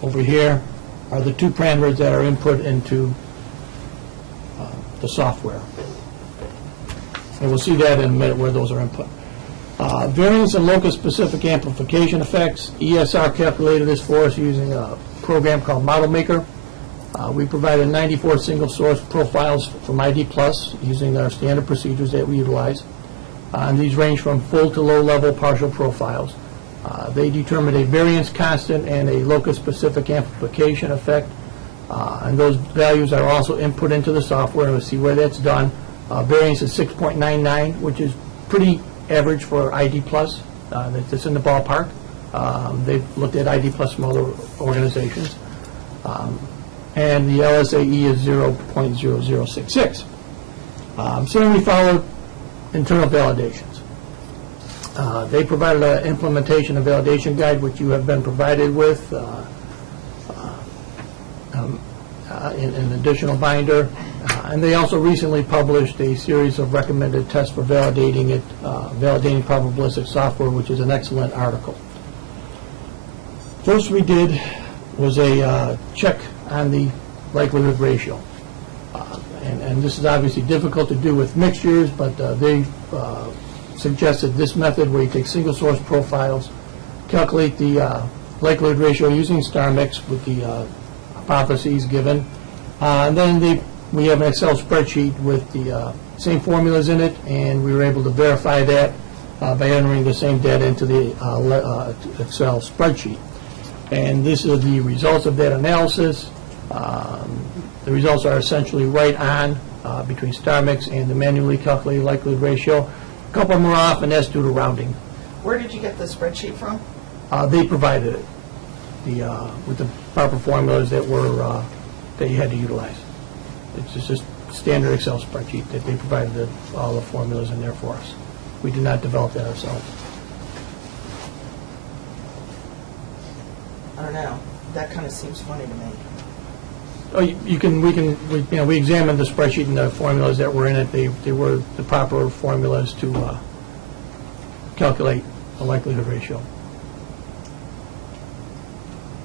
over here are the 2 parameters that are input into the software. And we'll see that in a minute where those are input. Variance and locus-specific amplification effects. ESR calculated this for us using a program called Model Maker. We provided 94 single-source profiles from ID Plus using our standard procedures that we utilize. And these range from full to low-level partial profiles. They determined a variance constant and a locus-specific amplification effect. And those values are also input into the software, and we'll see where that's done. Variance is 6.99, which is pretty average for ID Plus. That's in the ballpark. They've looked at ID Plus from other organizations. And the LSAE is 0.0066. So then we followed internal validations. They provided an implementation and validation guide, which you have been provided with in an additional binder. And they also recently published a series of recommended tests for validating it, validating probabilistic software, which is an excellent article. First we did was a check on the likelihood ratio. And this is obviously difficult to do with mixtures, but they suggested this method where you take single source profiles, calculate the likelihood ratio using star mix with the hypotheses given, and then we have an Excel spreadsheet with the same formulas in it, and we were able to verify that by entering the same data into the Excel spreadsheet. And this is the results of that analysis. The results are essentially right on between star mix and the manually calculated likelihood ratio. A couple more off, and that's due to rounding. Where did you get the spreadsheet from? They provided it with the proper formulas that were that you had to utilize. It's just a standard Excel spreadsheet that they provided all the formulas in there for us. We did not develop that ourselves. I don't know. That kind of seems funny to me. Oh, we examined the spreadsheet and the formulas that were in it. They were the proper formulas to calculate the likelihood ratio.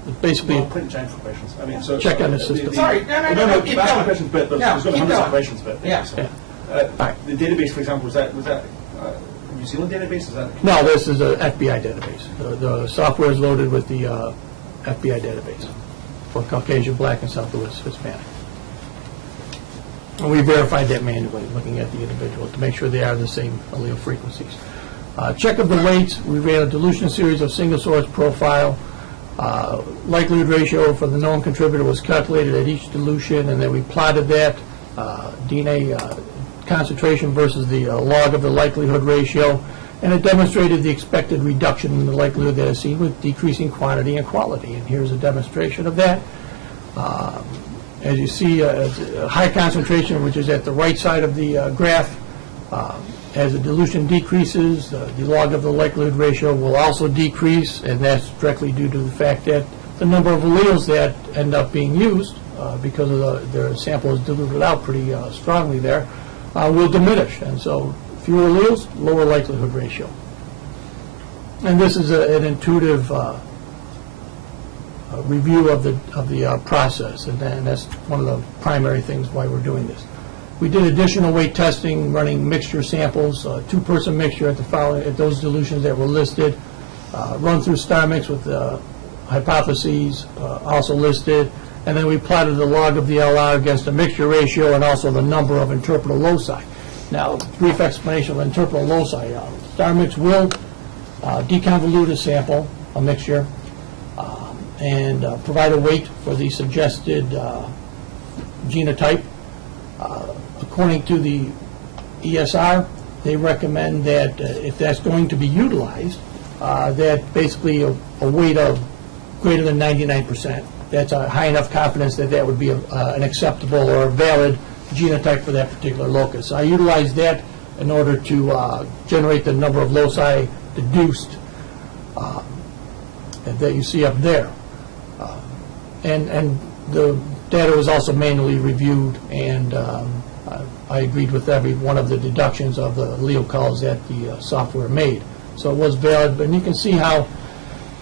It's basically Well, print giant for questions. I mean, so check on the system. Sorry, no, keep ask going. questions, but there's No, going to be keep hundreds of going. questions. But Yeah. so, the database, for example, was that a New Zealand database? Is that No, this is a FBI database. The software is loaded with the FBI database for Caucasian, Black, and Southwest Hispanic. And we verified that manually, looking at the individuals to make sure they are the same allele frequencies. Check of the weights, we ran a dilution series of single source profile. Likelihood ratio for the known contributor was calculated at each dilution, and then we plotted that DNA concentration versus the log of the likelihood ratio, and it demonstrated the expected reduction in the likelihood that is seen with decreasing quantity and quality. And here's a demonstration of that. As you see, a high concentration, which is at the right side of the graph, as the dilution decreases, the log of the likelihood ratio will also decrease, and that's directly due to the fact that the number of alleles that end up being used, because of their sample is diluted out pretty strongly there, will diminish. And so fewer alleles, lower likelihood ratio. And this is an intuitive review of the process, and that's one of the primary things why we're doing this. We did additional weight testing, running mixture samples, two-person mixture at those dilutions that were listed, run through star mix with hypotheses also listed, and then we plotted the log of the LR against the mixture ratio and also the number of interpretal loci. Now, brief explanation of interpretal loci. Star mix will deconvolute a sample, a mixture, and provide a weight for the suggested genotype. According to the ESR, they recommend that if that's going to be utilized, that basically a weight of greater than 99%. That's a high enough confidence that that would be an acceptable or valid genotype for that particular locus. I utilize that in order to generate the number of loci deduced that you see up there. And the data was also manually reviewed, and I agreed with every one of the deductions of the allele calls that the software made. So it was valid, but you can see how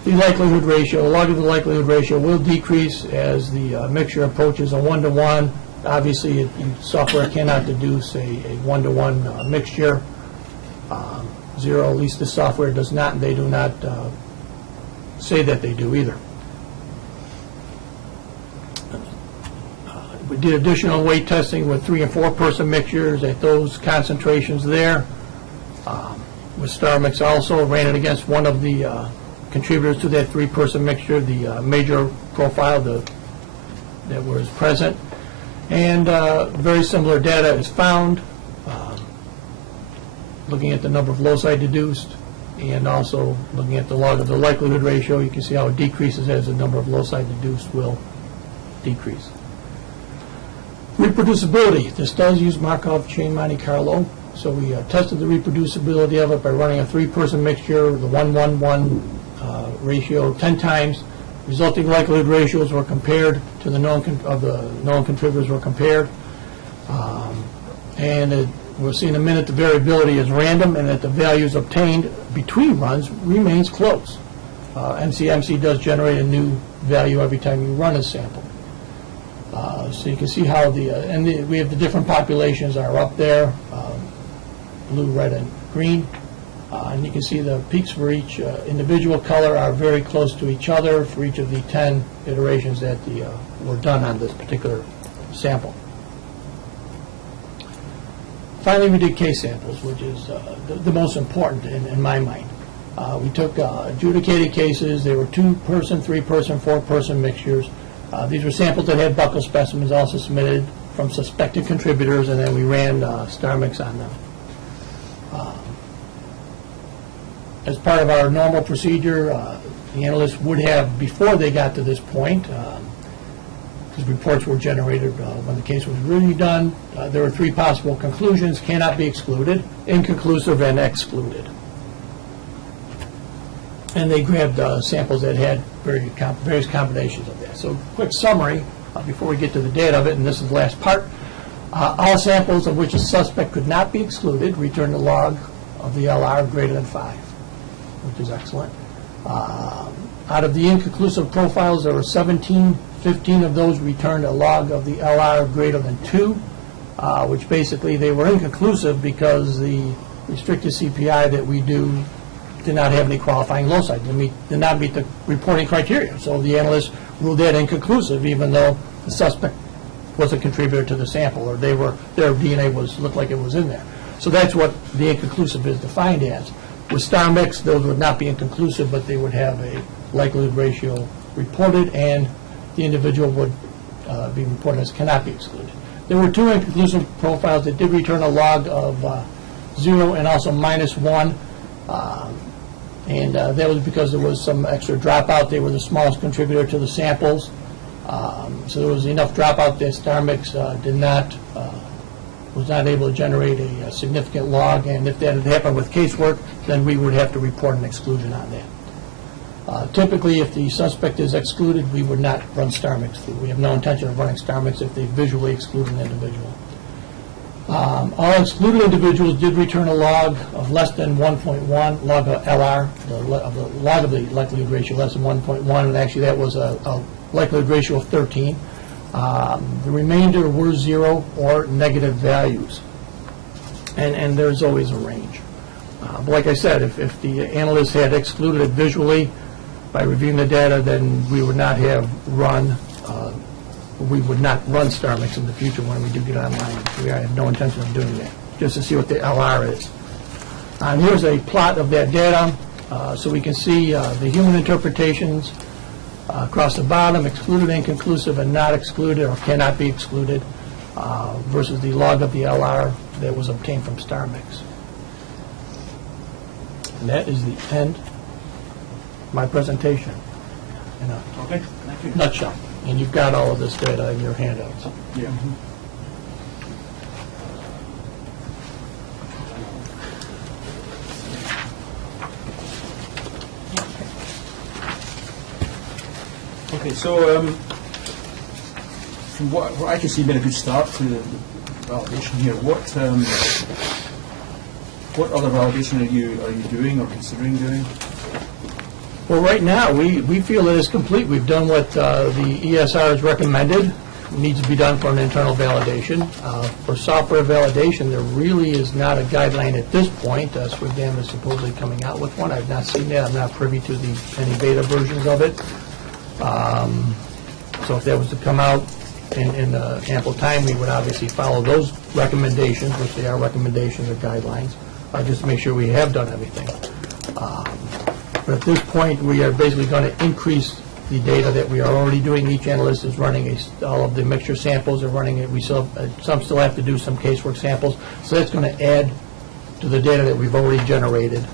the likelihood ratio, log of the likelihood ratio will decrease as the mixture approaches a 1-to-1. Obviously, software cannot deduce a 1-to-1 mixture. zero. At least the software does not, and they do not say that they do either. We did additional weight testing with 3- and 4-person mixtures at those concentrations there. With StarMix also, ran it against one of the contributors to that 3-person mixture, the major profile that was present. And very similar data is found, looking at the number of loci deduced, and also looking at the log of the likelihood ratio. You can see how it decreases as the number of loci deduced will decrease. Reproducibility. This does use Markov chain Monte Carlo. So we tested the reproducibility of it by running a 3-person mixture, the 1-1-1 ratio 10 times. Resulting likelihood ratios were compared to the known contributors were compared. We'll see in a minute the variability is random and that the values obtained between runs remains close. MCMC does generate a new value every time you run a sample. So you can see how we have the different populations are up there, blue, red, and green. And you can see the peaks for each individual color are very close to each other for each of the 10 iterations that were done on this particular sample. Finally, we did case samples, which is the most important in my mind. We took adjudicated cases. They were 2-person, 3-person, 4-person mixtures. These were samples that had buccal specimens also submitted from suspected contributors, and then we ran StarMix on them. As part of our normal procedure, the analysts would have, before they got to this point, because reports were generated when the case was really done, there were 3 possible conclusions: cannot be excluded, inconclusive, and excluded. And they grabbed samples that had various combinations of that. So quick summary before we get to the data of it, and this is the last part. All samples of which a suspect could not be excluded returned a log of the LR greater than 5, which is excellent. Out of the inconclusive profiles, there were 15 of those returned a log of the LR greater than 2, which basically they were inconclusive because the restricted CPI that we do did not have any qualifying loci, did not meet the reporting criteria. So the analysts ruled that inconclusive, even though the suspect was a contributor to the sample, or their DNA looked like it was in there. So that's what the inconclusive is defined as. With StarMix, those would not be inconclusive, but they would have a likelihood ratio reported, and the individual would be reported as cannot be excluded. There were 2 inconclusive profiles that did return a log of 0 and also -1. And that was because there was some extra dropout. They were the smallest contributor to the samples. So there was enough dropout that StarMix was not able to generate a significant log. And if that had happened with casework, then we would have to report an exclusion on that. Typically, if the suspect is excluded, we would not run StarMix through. We have no intention of running StarMix if they visually exclude an individual. All excluded individuals did return a log of less than 1.1, log of LR, the log of the likelihood ratio less than 1.1, and actually that was a likelihood ratio of 13. The remainder were 0 or negative values, and there's always a range. But like I said, if the analysts had excluded it visually by reviewing the data, then we would not have run StarMix in the future when we do get online. We have no intention of doing that, just to see what the LR is. And here's a plot of that data, so we can see the human interpretations across the bottom, excluded, inconclusive, and not excluded, or cannot be excluded, versus the log of the LR that was obtained from StarMix. And that is the end of my presentation in a nutshell. And you've got all of this data in your handouts. Yeah. Okay, so from what I can see, been a good start to the validation here. What other validation are you doing or considering doing? Well, right now, we feel it is complete. We've done what the ESR has recommended. needs to be done for an internal validation. For software validation, there really is not a guideline at this point. SWGAM is supposedly coming out with one. I've not seen that. I'm not privy to any beta versions of it. So if that was to come out in ample time, we would obviously follow those recommendations, which they are recommendations or guidelines, just to make sure we have done everything. But at this point, we are basically going to increase the data that we are already doing. Each analyst is running all of the mixture samples are running it. We still some still have to do some casework samples, so that's going to add to the data that we've already generated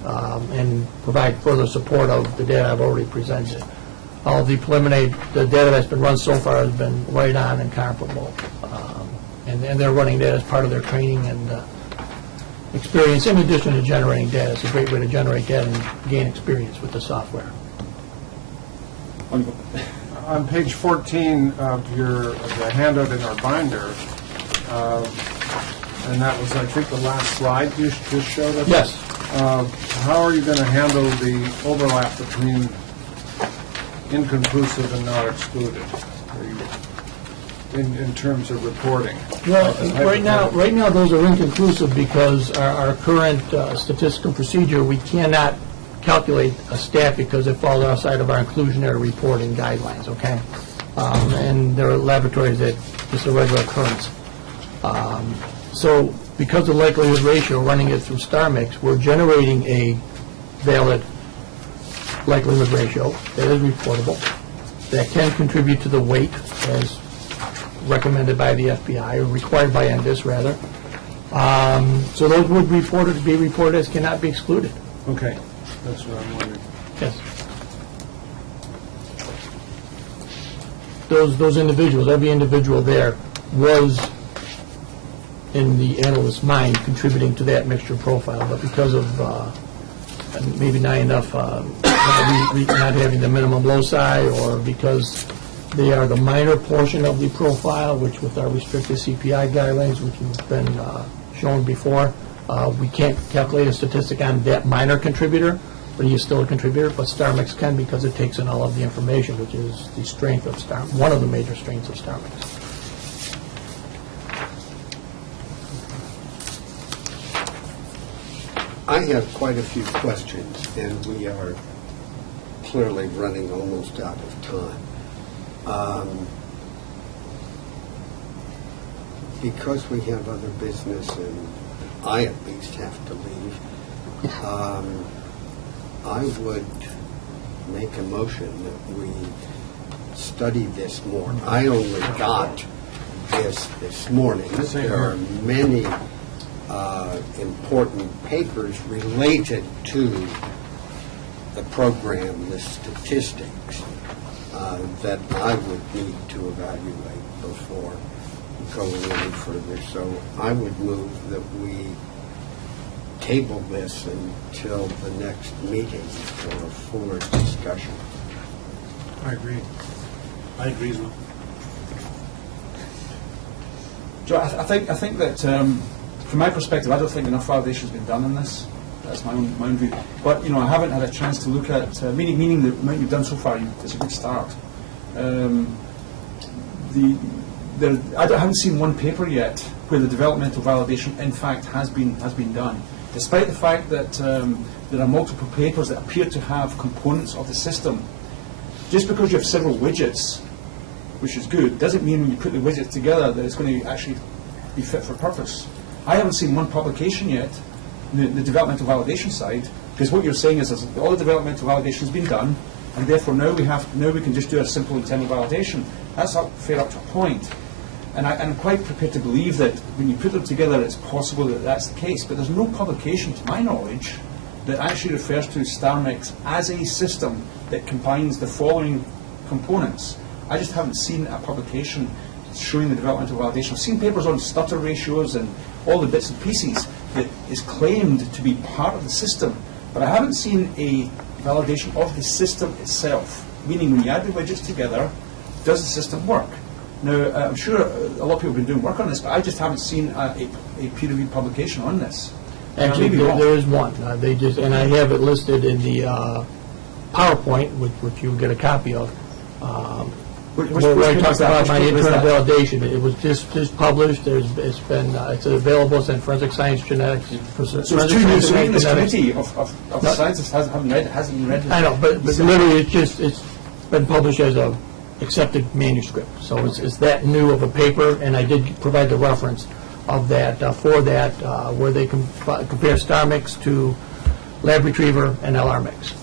and provide further support of the data I've already presented. All of the preliminary the data that's been run so far has been right on and comparable, and they're running that as part of their training and experience in addition to generating data. It's a great way to generate data and gain experience with the software. On page 14 of the handout in our binder, and that was, I think, the last slide you just showed us? Yes. How are you going to handle the overlap between inconclusive and not excluded in terms of reporting? Well, right now those are inconclusive because our current statistical procedure, we cannot calculate a stat because it falls outside of our inclusionary reporting guidelines, okay? And there are laboratories that it's a regular occurrence. So because of likelihood ratio, running it through StarMix, we're generating a valid likelihood ratio that is reportable, that can contribute to the weight as recommended by the FBI, or required by NDIS, rather. So those would be reported as cannot be excluded. Okay, that's what I'm wondering. Yes. Those individuals, every individual there was, in the analyst's mind, contributing to that mixture profile, but because of maybe not enough, not having the minimum loci, or because they are the minor portion of the profile, which with our restricted CPI guidelines, which have been shown before, we can't calculate a statistic on that minor contributor, but he is still a contributor, but StarMix can because it takes in all of the information, which is the strength of one of the major strengths of StarMix. I have quite a few questions, and we are clearly running almost out of time. Because we have other business, and I at least have to leave, I would make a motion that we study this more. I only got this morning. There are many important papers related to the program, the statistics, that I would need to evaluate before going any further. So I would move that we table this until the next meeting for a fuller discussion. I agree. I agree as well. Joe, I think that from my perspective, I don't think enough validation has been done on this. That's my own view. But I haven't had a chance to look at meaning the amount you've done so far. It's a good start. I haven't seen one paper yet where the developmental validation, in fact, has been done, despite the fact that there are multiple papers that appear to have components of the system. Just because you have several widgets, which is good, doesn't mean when you put the widgets together that it's going to actually be fit for purpose. I haven't seen one publication yet, the developmental validation side, because what you're saying is all the developmental validation has been done, and therefore now we can just do a simple internal validation. That's fair up to a point. And I'm quite prepared to believe that when you put them together, it's possible that that's the case. But there's no publication, to my knowledge, that actually refers to StarMix as a system that combines the following components. I just haven't seen a publication showing the developmental validation. I've seen papers on stutter ratios and all the bits and pieces that is claimed to be part of the system, but I haven't seen a validation of the system itself, meaning when you add the widgets together, does the system work? Now, I'm sure a lot of people have been doing work on this, but I just haven't seen a peer-reviewed publication on this. Actually, there is one. And I have it listed in the PowerPoint, which you'll get a copy of. Where I talked about my which paper is internal that? validation, it was just published, it's been, it's available, it's in Forensic Science Genetics. So it's too new, so even this committee of No. scientists hasn't even read it. I know, but literally, it's been published as a accepted manuscript. So it's that new of a paper, and I did provide the reference of that, for that, where they compare star mix to lab retriever and LR mix.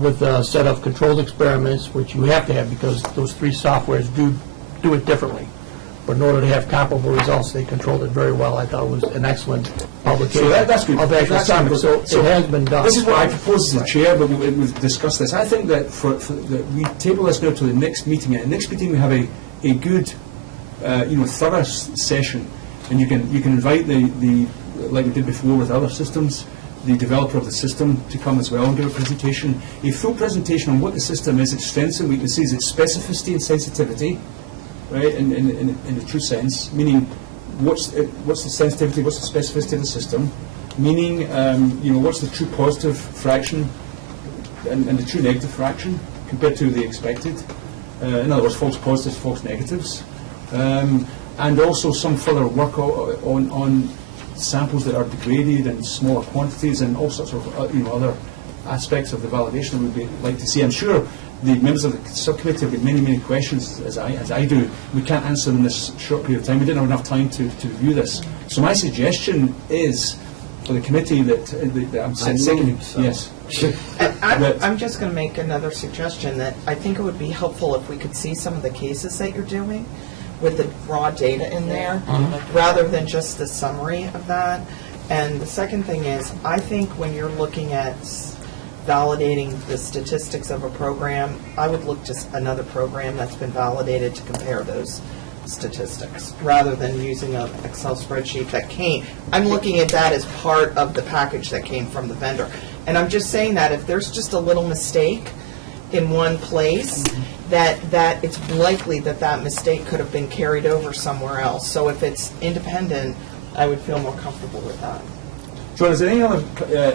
With a set of controlled experiments, which you have to have because those three softwares do it differently. But in order to have comparable results, they controlled it very well. I thought it was an excellent publication So that's good. of actual That's star mix. good. So it has been done. This is what I propose as a chair, but we've discussed this. I think that that we table this now to the next meeting. At the next meeting, we have a good, thorough session, and you can invite the like we did before with other systems, the developer of the system to come as well and give a presentation, a full presentation on what the system is, its strengths and weaknesses, its specificity and sensitivity, right, in the true sense, meaning what's the sensitivity, what's the specificity of the system, meaning, what's the true positive fraction and the true negative fraction compared to the expected, in other words, false positives, false negatives, and also some further work on samples that are degraded in smaller quantities and all sorts of other aspects of the validation that we'd like to see. I'm sure the members of the subcommittee have got many questions, as I do. We can't answer them in this short period of time. We didn't have enough time to review this. So my suggestion is for the committee that I'm seconding. Yes. I'm just going to make another suggestion that I think it would be helpful if we could see some of the cases that you're doing with the raw data in there, rather than just the summary of that. And the second thing is, I think when you're looking at validating the statistics of a program, I would look to another program that's been validated to compare those statistics, rather than using an Excel spreadsheet that came. I'm looking at that as part of the package that came from the vendor. And I'm just saying that if there's just a little mistake in one place, that it's likely that mistake could have been carried over somewhere else. So if it's independent, I would feel more comfortable with that. John, is there any other,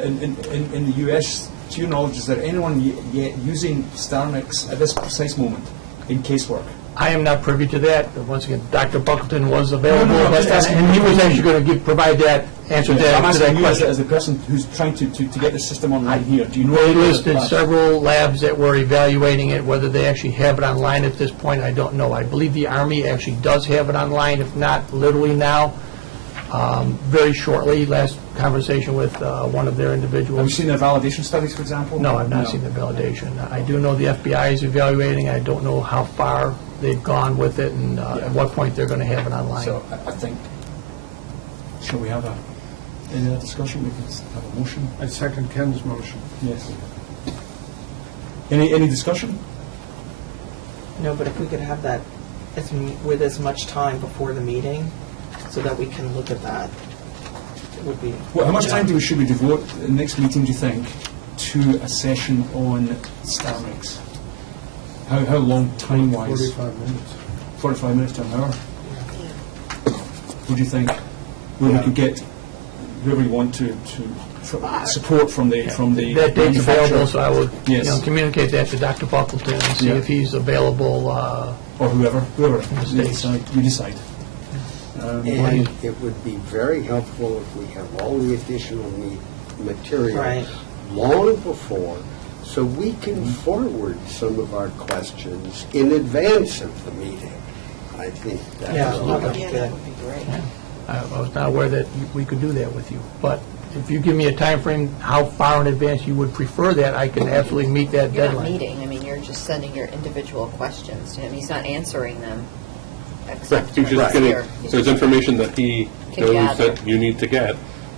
in the US, to your knowledge, is there anyone yet using StarMix at this precise moment in casework? I am not privy to that. Once again, Dr. Buckleton was available, No, I'm just asking and he was actually going to provide that answer to I'm that asking you question. as the person who's trying to get the system online here. Do you know? They listed several labs that were evaluating it. Whether they actually have it online at this point, I don't know. I believe the Army actually does have it online, if not literally now. Very shortly, last conversation with one of their individuals. Have you seen the validation studies, for example? No, I've not seen the validation. I do know the FBI is evaluating. I don't know how far they've gone with it and at what point they're going to have it online. So I think, shall we have any other discussion? We can have a motion. I second Ken's motion. Yes. Any discussion? No, but if we could have that with as much time before the meeting, so that we can look at that, it would be. Well, how much time should we devote the next meeting, do you think, to a session on StarMix? How long time-wise? 45 minutes. 45 minutes to an hour? What do you think? Where we could get whoever you want to support from the That date's available, so I would Yes. communicate that to Dr. Buckleton and see if he's available. Or whoever the States. you decide. And it would be very helpful if we have all the additional material Right. long before, so we can forward some of our questions in advance of the meeting. I think that Yeah, would that would be be good. I was not aware that we could do that with you. But if you give me a time frame, how far in advance you would prefer that, I can absolutely meet that You're not deadline. meeting, I mean, you're just sending your individual questions to him. He's not answering them. Right, except he's just for getting, here. there's information that he Can knows gather. that you need to get.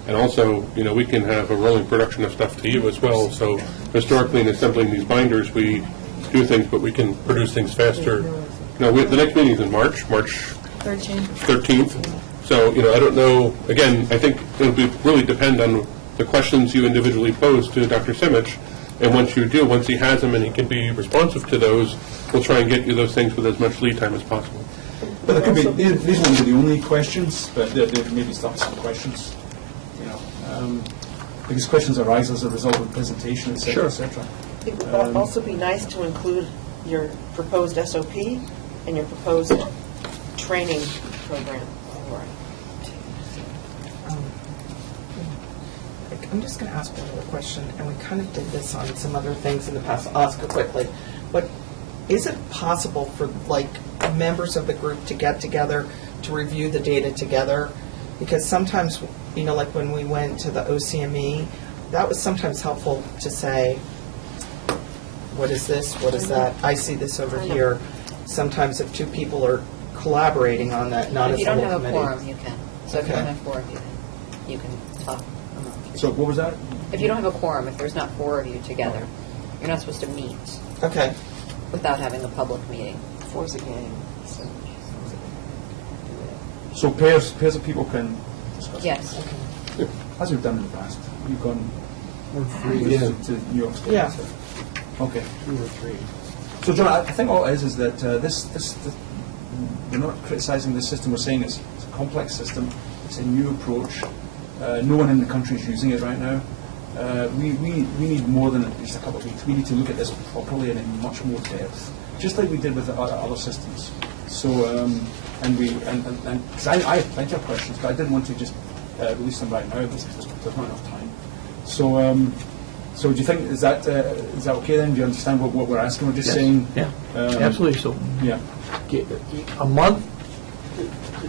And also, we can have a rolling production of stuff to you as well. So historically, in assembling these binders, we do things, but we can produce things faster. The next meeting is in March 13th. So, I don't know, again, I think it'll really depend on the questions you individually pose to Dr. Simic. And once he has them and he can be responsive to those, we'll try and get you those things with as much lead time as possible. But there could be, these won't be the only questions, but there maybe some questions, because questions arise as a result of the presentation, et cetera, et cetera. It would also be nice to include your proposed SOP and your proposed training program. I'm just going to ask one other question, and we kind of did this on some other things in the past. I'll ask it quickly. But is it possible for, like, members of the group to get together to review the data together? Because sometimes, you know, like when we went to the OCME, that was sometimes helpful to say, what is this, what is that? I see this over here. Sometimes if two people are collaborating on that, not If as you a don't whole have a committee. quorum, you can. So if you Okay. don't have four of you, you can talk amongst So what was that? If you don't have a quorum, if there's not four of you together, you're not supposed to meet Okay. without having a public meeting. Four's a game. So pairs of people can discuss. Yes. As we've done in the past. You've gone Three. to New York State. Yeah. So. Okay. 2 or 3. So, John, I think all it is that this we're not criticising this system. We're saying it's a complex system. It's a new approach. No one in the country is using it right now. We need more than just a couple of weeks. We need to look at this properly and in much more depth, just like we did with the other systems. So, because I have plenty of questions, but I didn't want to just release them right now because there's not enough time. So, so do you think is that okay then? Do you understand what we're asking? We're just saying, Yeah, absolutely. So yeah. a month,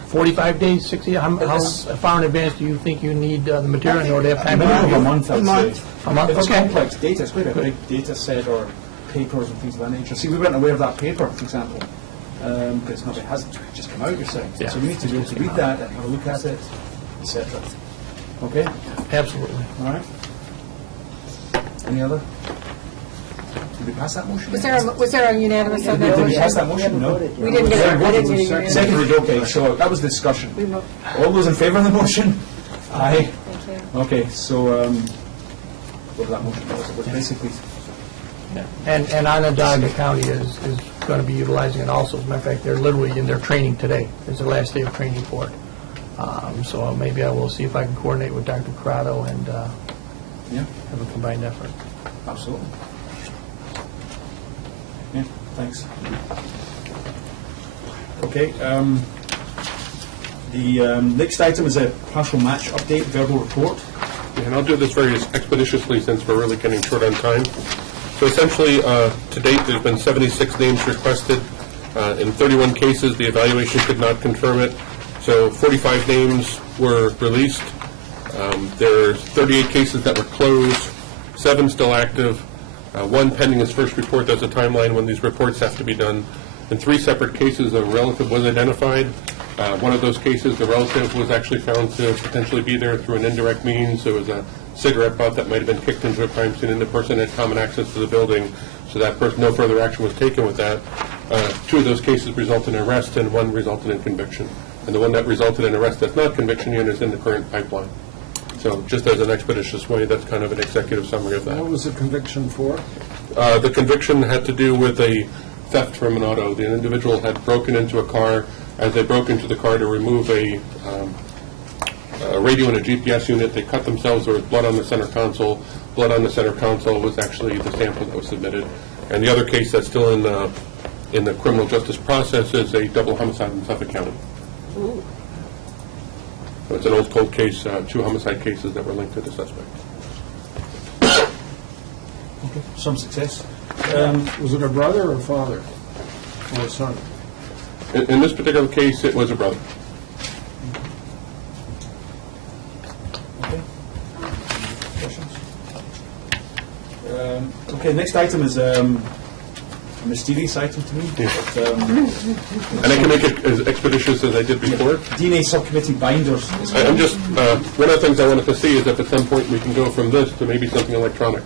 45 days, 60, how far in advance do you think you need the material in order to have time? Minimum of a month, I'd say. A month, If it's okay. complex data, it's quite a big data set or papers and things of that nature. See, we weren't aware of that paper, for example, because it hasn't just come out, you're saying. Yeah. So we need to be able to read that and have a look at it, etc. Okay? Absolutely. All right. Any other? Did we pass that motion? Was there a unanimous on that Did we motion? pass that motion? No. We didn't get it. I didn't get a unanimous. Seconded, okay, so that was discussion. We mo- All those in favor of the motion? Aye. Thank you. Okay, so, what that motion was basically, And Onondaga the county is going to be utilizing it also. As a matter of fact, they're literally in their training today. It's their last day of training for it. So maybe I will see if I can coordinate with Dr. Corrado and yeah, have a combined effort. absolutely. Yeah, thanks. Okay, the next item is a partial match update, verbal report. And I'll do this very expeditiously since we're really getting short on time. So essentially, to date, there's been 76 names requested. In 31 cases, the evaluation could not confirm it. So 45 names were released. There's 38 cases that were closed, 7 still active, 1 pending its first report. There's a timeline when these reports have to be done. In 3 separate cases, a relative was identified. One of those cases, the relative was actually found to potentially be there through an indirect means. There was a cigarette butt that might have been kicked into a crime scene, and the person had common access to the building, so that person, no further action was taken with that. 2 of those cases resulted in arrest, and 1 resulted in conviction. And the one that resulted in arrest that's not conviction yet is in the current pipeline. So just as an expeditious way, that's kind of an executive summary of that. What was the conviction for? The conviction had to do with a theft from an auto. The individual had broken into a car. As they broke into the car to remove a radio and a GPS unit, they cut themselves. There was blood on the center console. Blood on the center console was actually the sample that was submitted. And the other case that's still in the criminal justice process is a double homicide in Suffolk County. Ooh. So it's an old cold case, 2 homicide cases that were linked to the suspect. Okay, some success. Was it a brother or father or a son? In this particular case, it was a brother. Okay. Questions? Okay, next item is a mysterious item to me. Yeah. But, And I can make it as expeditious as I did before. DNA subcommittee binders. I'm just, one of the things I wanted to see is if at some point we can go from this to maybe something electronic.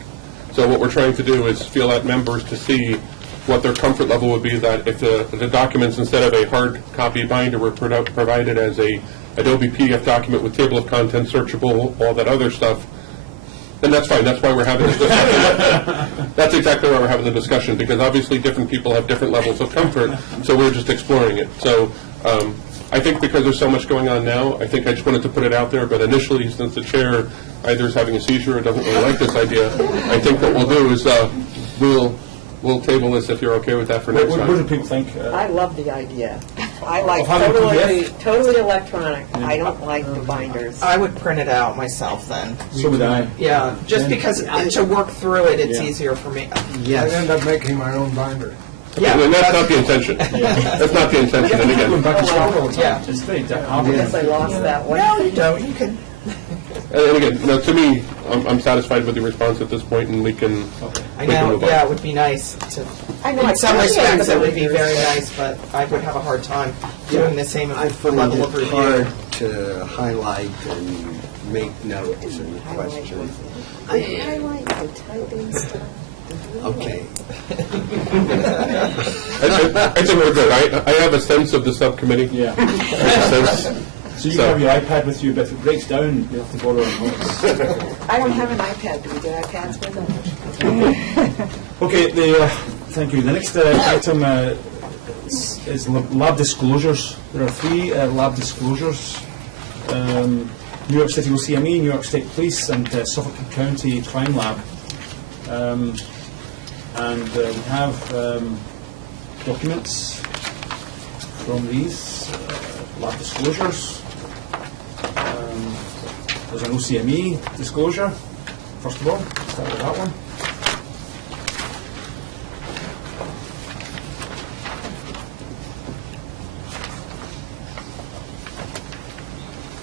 So what we're trying to do is feel out members to see what their comfort level would be that if the documents, instead of a hard copy binder, were provided as a Adobe PDF document with table of contents, searchable, all that other stuff, then that's fine. That's why we're having this discussion. That's exactly why we're having the discussion, because obviously different people have different levels of comfort, so we're just exploring it. So I think because there's so much going on now, I think I just wanted to put it out there, but initially, since the chair either is having a seizure or doesn't really like this idea, I think what we'll do is we'll we'll table this if you're okay with that for What next what do time. people think? I love the idea. I like having PDF? totally electronic. I don't like the binders. I would print it out myself then. So would I. Yeah, just Then- because to work through it, it's Yeah. easier for me. Yes. I end up making my own binder. Yeah. And that's not the intention. That's not the intention, and Going again, back and forth all the time. Yeah. It's very I hard. guess I lost that one. No, you don't. You can. and again, no, to me, I'm satisfied with the response at this point, and we can. I we can know, move on. yeah, it would be nice to, I know, in some I respects, can. it would be very nice, but I would have a hard time doing the same I find level of it review. hard to highlight and make notes and questions. I like the typing stuff. Okay. I think we're good. I have a sense of the subcommittee. Yeah. I have a sense. So you can have your iPad with you, but if it breaks down, you have to borrow a notes. I don't have an iPad. Do we do iPads with them? Okay, thank you. The next item is lab disclosures. There are 3 lab disclosures. New York City OCME, New York State Police, and Suffolk County Crime Lab. We have documents from these lab disclosures. There's an OCME disclosure, first of all. Start with that one.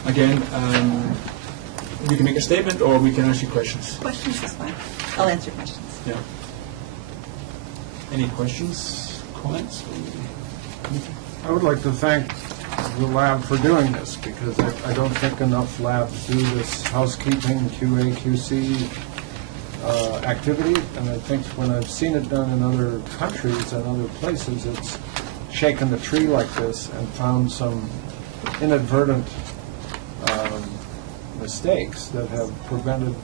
Again, we can make a statement or we can ask you questions. Questions is fine. I'll answer questions. Yeah. Any questions, comments? I would like to thank the lab for doing this, because I don't think enough labs do this housekeeping, QA, QC activity, and I think when I've seen it done in other countries and other places, it's shaken the tree like this and found some inadvertent mistakes that have prevented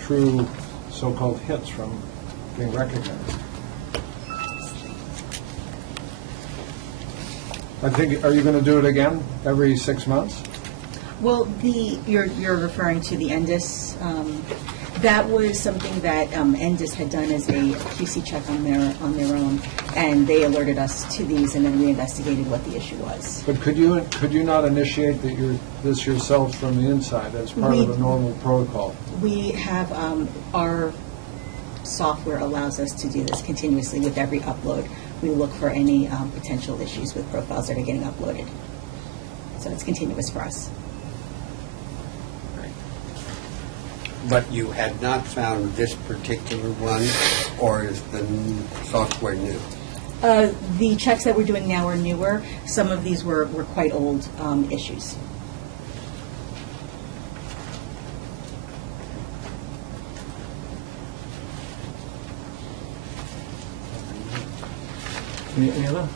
true so-called hits from being recognized. I think, are you going to do it again every 6 months? Well, you're referring to the ENDIS. That was something that ENDIS had done as a QC check on their own, and they alerted us to these, and then we investigated what the issue was. But could you not initiate this yourselves from the inside as part of a normal protocol? We have, our software allows us to do this continuously with every upload. We look for any potential issues with profiles that are getting uploaded. So it's continuous for us. But you had not found this particular one, or is the software new? The checks that we're doing now are newer. Some of these were quite old issues. Any other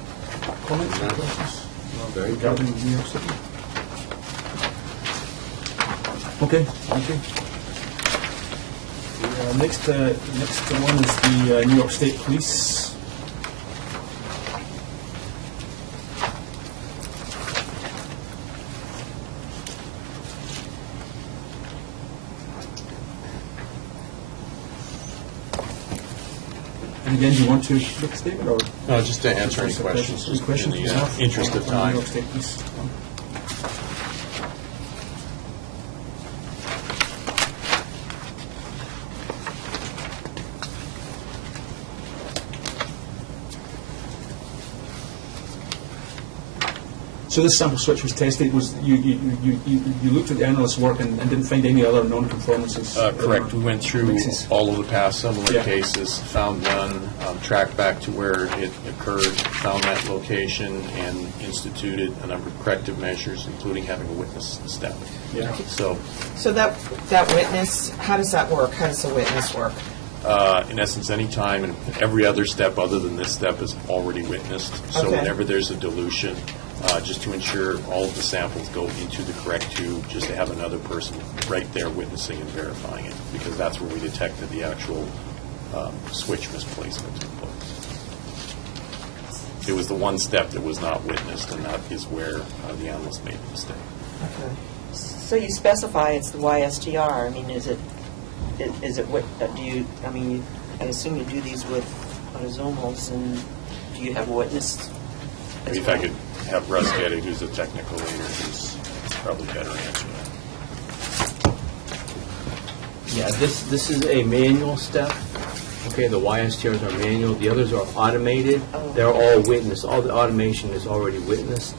comments or questions? Very good. Regarding New York City? Okay, thank you. The next one is the New York State Police. And again, do you want to make a statement or? No, just to answer any questions, Any questions? in the interest of on time. New York State Police. So this sample switch was tested. Was you looked at the analyst's work and didn't find any other non-conformances? Correct. We went through Mixes. all of the past similar Yeah. cases, found none, tracked back to where it occurred, found that location, and instituted a number of corrective measures, including having a witness step. Yeah. So, So that witness, how does that work? How does the witness work? in essence, any time and every other step other than this step is already witnessed. So Okay. whenever there's a dilution, just to ensure all of the samples go into the correct tube, just to have another person right there witnessing and verifying it, because that's where we detected the actual switch misplacement took place. It was the one step that was not witnessed, and that is where the analyst made the mistake. Okay. So you specify it's the YSTR. I mean, is it what do you? I mean, I assume you do these with autosomals, and do you have a witness? Maybe if I could have Russ Getty, who's the technical leader, who's probably better answer that. Yeah, this is a manual step. Okay, the YSTRs are manual, the others are automated. Oh. They're all witnessed, all the automation is already witnessed.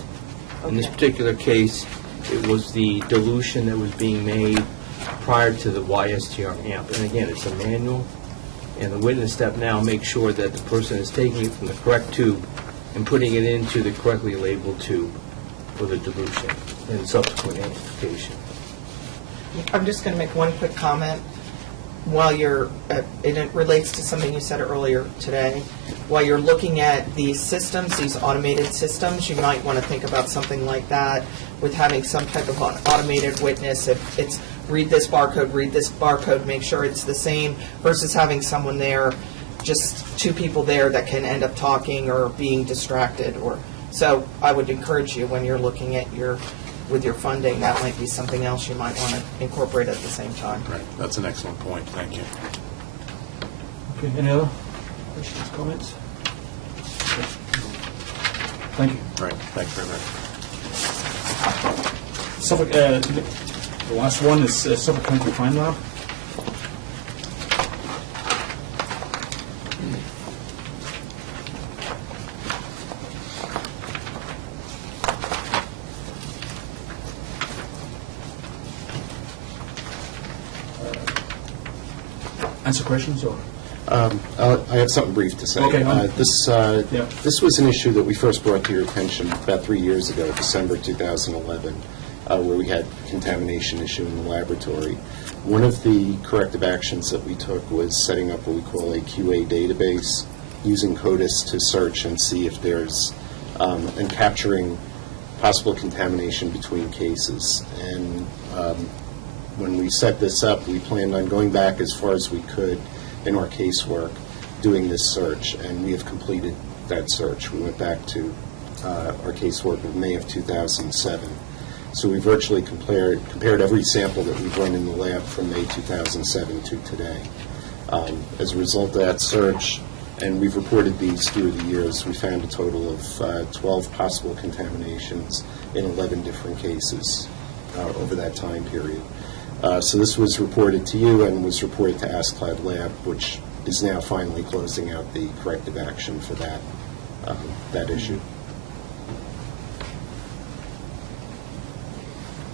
In this Okay. particular case, it was the dilution that was being made prior to the YSTR amp. And again, it's a manual, and the witness step now makes sure that the person is taking it from the correct tube and putting it into the correctly labeled tube for the dilution and subsequent amplification. I'm just going to make one quick comment while you're, and it relates to something you said earlier today. While you're looking at these systems, these automated systems, you might want to think about something like that with having some type of automated witness. If it's read this barcode, make sure it's the same, versus having someone there, just two people there that can end up talking or being distracted. Or so I would encourage you when you're looking at with your funding, that might be something else you might want to incorporate at the same time. Right, that's an excellent point, thank you. Okay, any other questions, comments? Thank you. Right, thank you very much. Suffolk, the last one is Suffolk County Crime Lab. Answer questions or? I have something brief to say. Okay. This was an issue that we first brought to your attention about 3 years ago, December 2011, where we had contamination issue in the laboratory. One of the corrective actions that we took was setting up what we call a QA database, using CODIS to search and see if there's, and capturing possible contamination between cases. And when we set this up, we planned on going back as far as we could in our casework, doing this search, and we have completed that search. We went back to our casework of May of 2007. So we virtually compared every sample that we've run in the lab from May 2007 to today. As a result of that search, and we've reported these through the years, we found a total of 12 possible contaminations in 11 different cases over that time period. So this was reported to you and was reported to ASCLD Lab, which is now finally closing out the corrective action for that issue.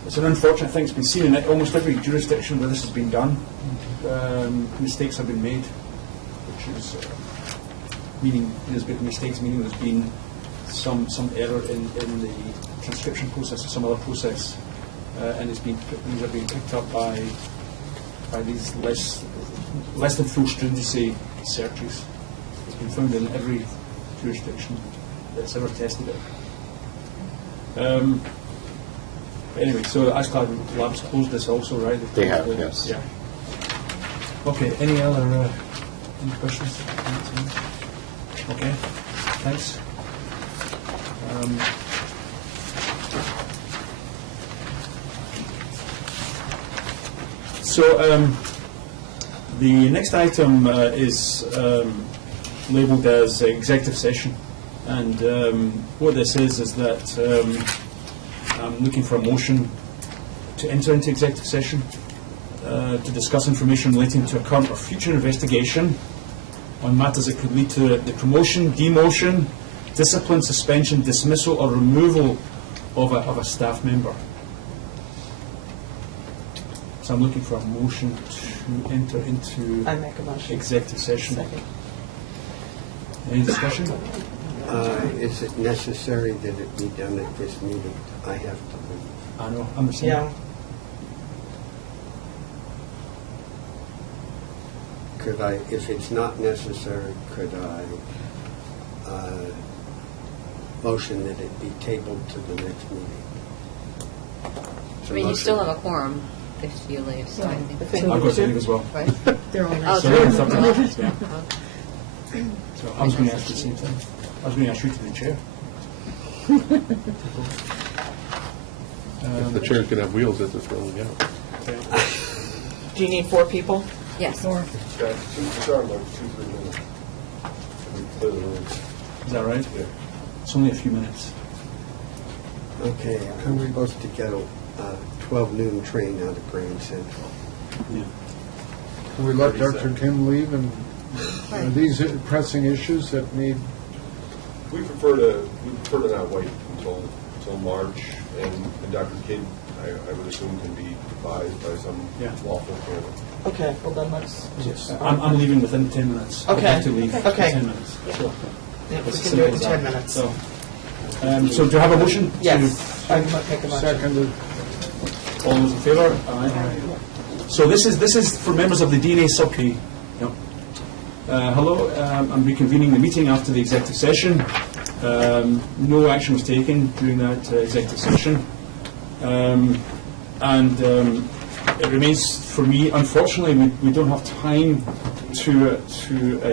It's an unfortunate thing. It's been seen in almost every jurisdiction where this has been done. Mistakes have been made, which is meaning there's been mistakes, meaning there's been some error in the transcription process or some other process. And these have been picked up by these less than full stringency searches. It's been found in every jurisdiction that's ever tested it. Anyway, so ASCLD Labs closed this also, right? They have, yes. Yeah. Okay. Any other any questions? Okay. Thanks. So the next item is labelled as executive session, and what this is that I'm looking for a motion to enter into executive session to discuss information relating to a current or future investigation on matters that could lead to the promotion, demotion, discipline, suspension, dismissal, or removal of a staff member. So I'm looking for a motion to enter into I make a motion. executive session. Second. Any discussion? Is it necessary that it be done at this meeting? I have to leave. I know, I'm the same. Yeah. Could I, if it's not necessary, could I motion that it be tabled to the next meeting? I mean, you still have a quorum if you leave, so I think. I've got to leave as well. Right? They're all Oh, So they're it's up to all- us, yeah. So I was going to ask you the same thing. I was going to ask you to be chair. If the chair's going to have wheels, it's just rolling out. Do you need 4 people? Yes. Is that right? Yeah. It's only a few minutes. Okay, I'm supposed to get a 12 noon train out of Grand Central. Yeah. Can we let Dr. Kim leave, and are these pressing issues that need? We prefer to not wait until March, and Dr. Kidd, I would assume, can be advised by some lawful candidate. Okay, well then let's. Yes. I'm leaving within 10 minutes. Okay. I have to leave Okay. in 10 minutes. So, Yeah, we it's can do it in simple as 10 that. minutes. So do you have a motion? Yes, I make a motion. Seconded. All those in favour? Aye. So this is for members of the DNA subcommittee. Yep. Hello, I'm reconvening the meeting after the executive session. No action was taken during that executive session. It remains for me, unfortunately, we don't have time to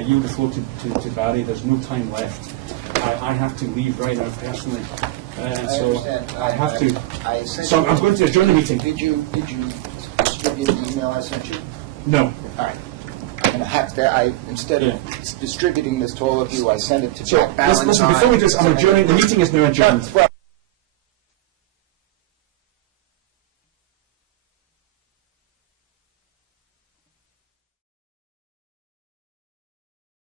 yield the floor to Barry. There's no time left. I have to leave right now personally. So I have to. So I'm going to adjourn the meeting. Did you distribute the email I sent you? No. All right. I'm going to have to, instead of distributing this to all of you, I sent it to So Jack Ballantyne. listen, before we do this, I'm adjourning. The meeting is now adjourned. Well,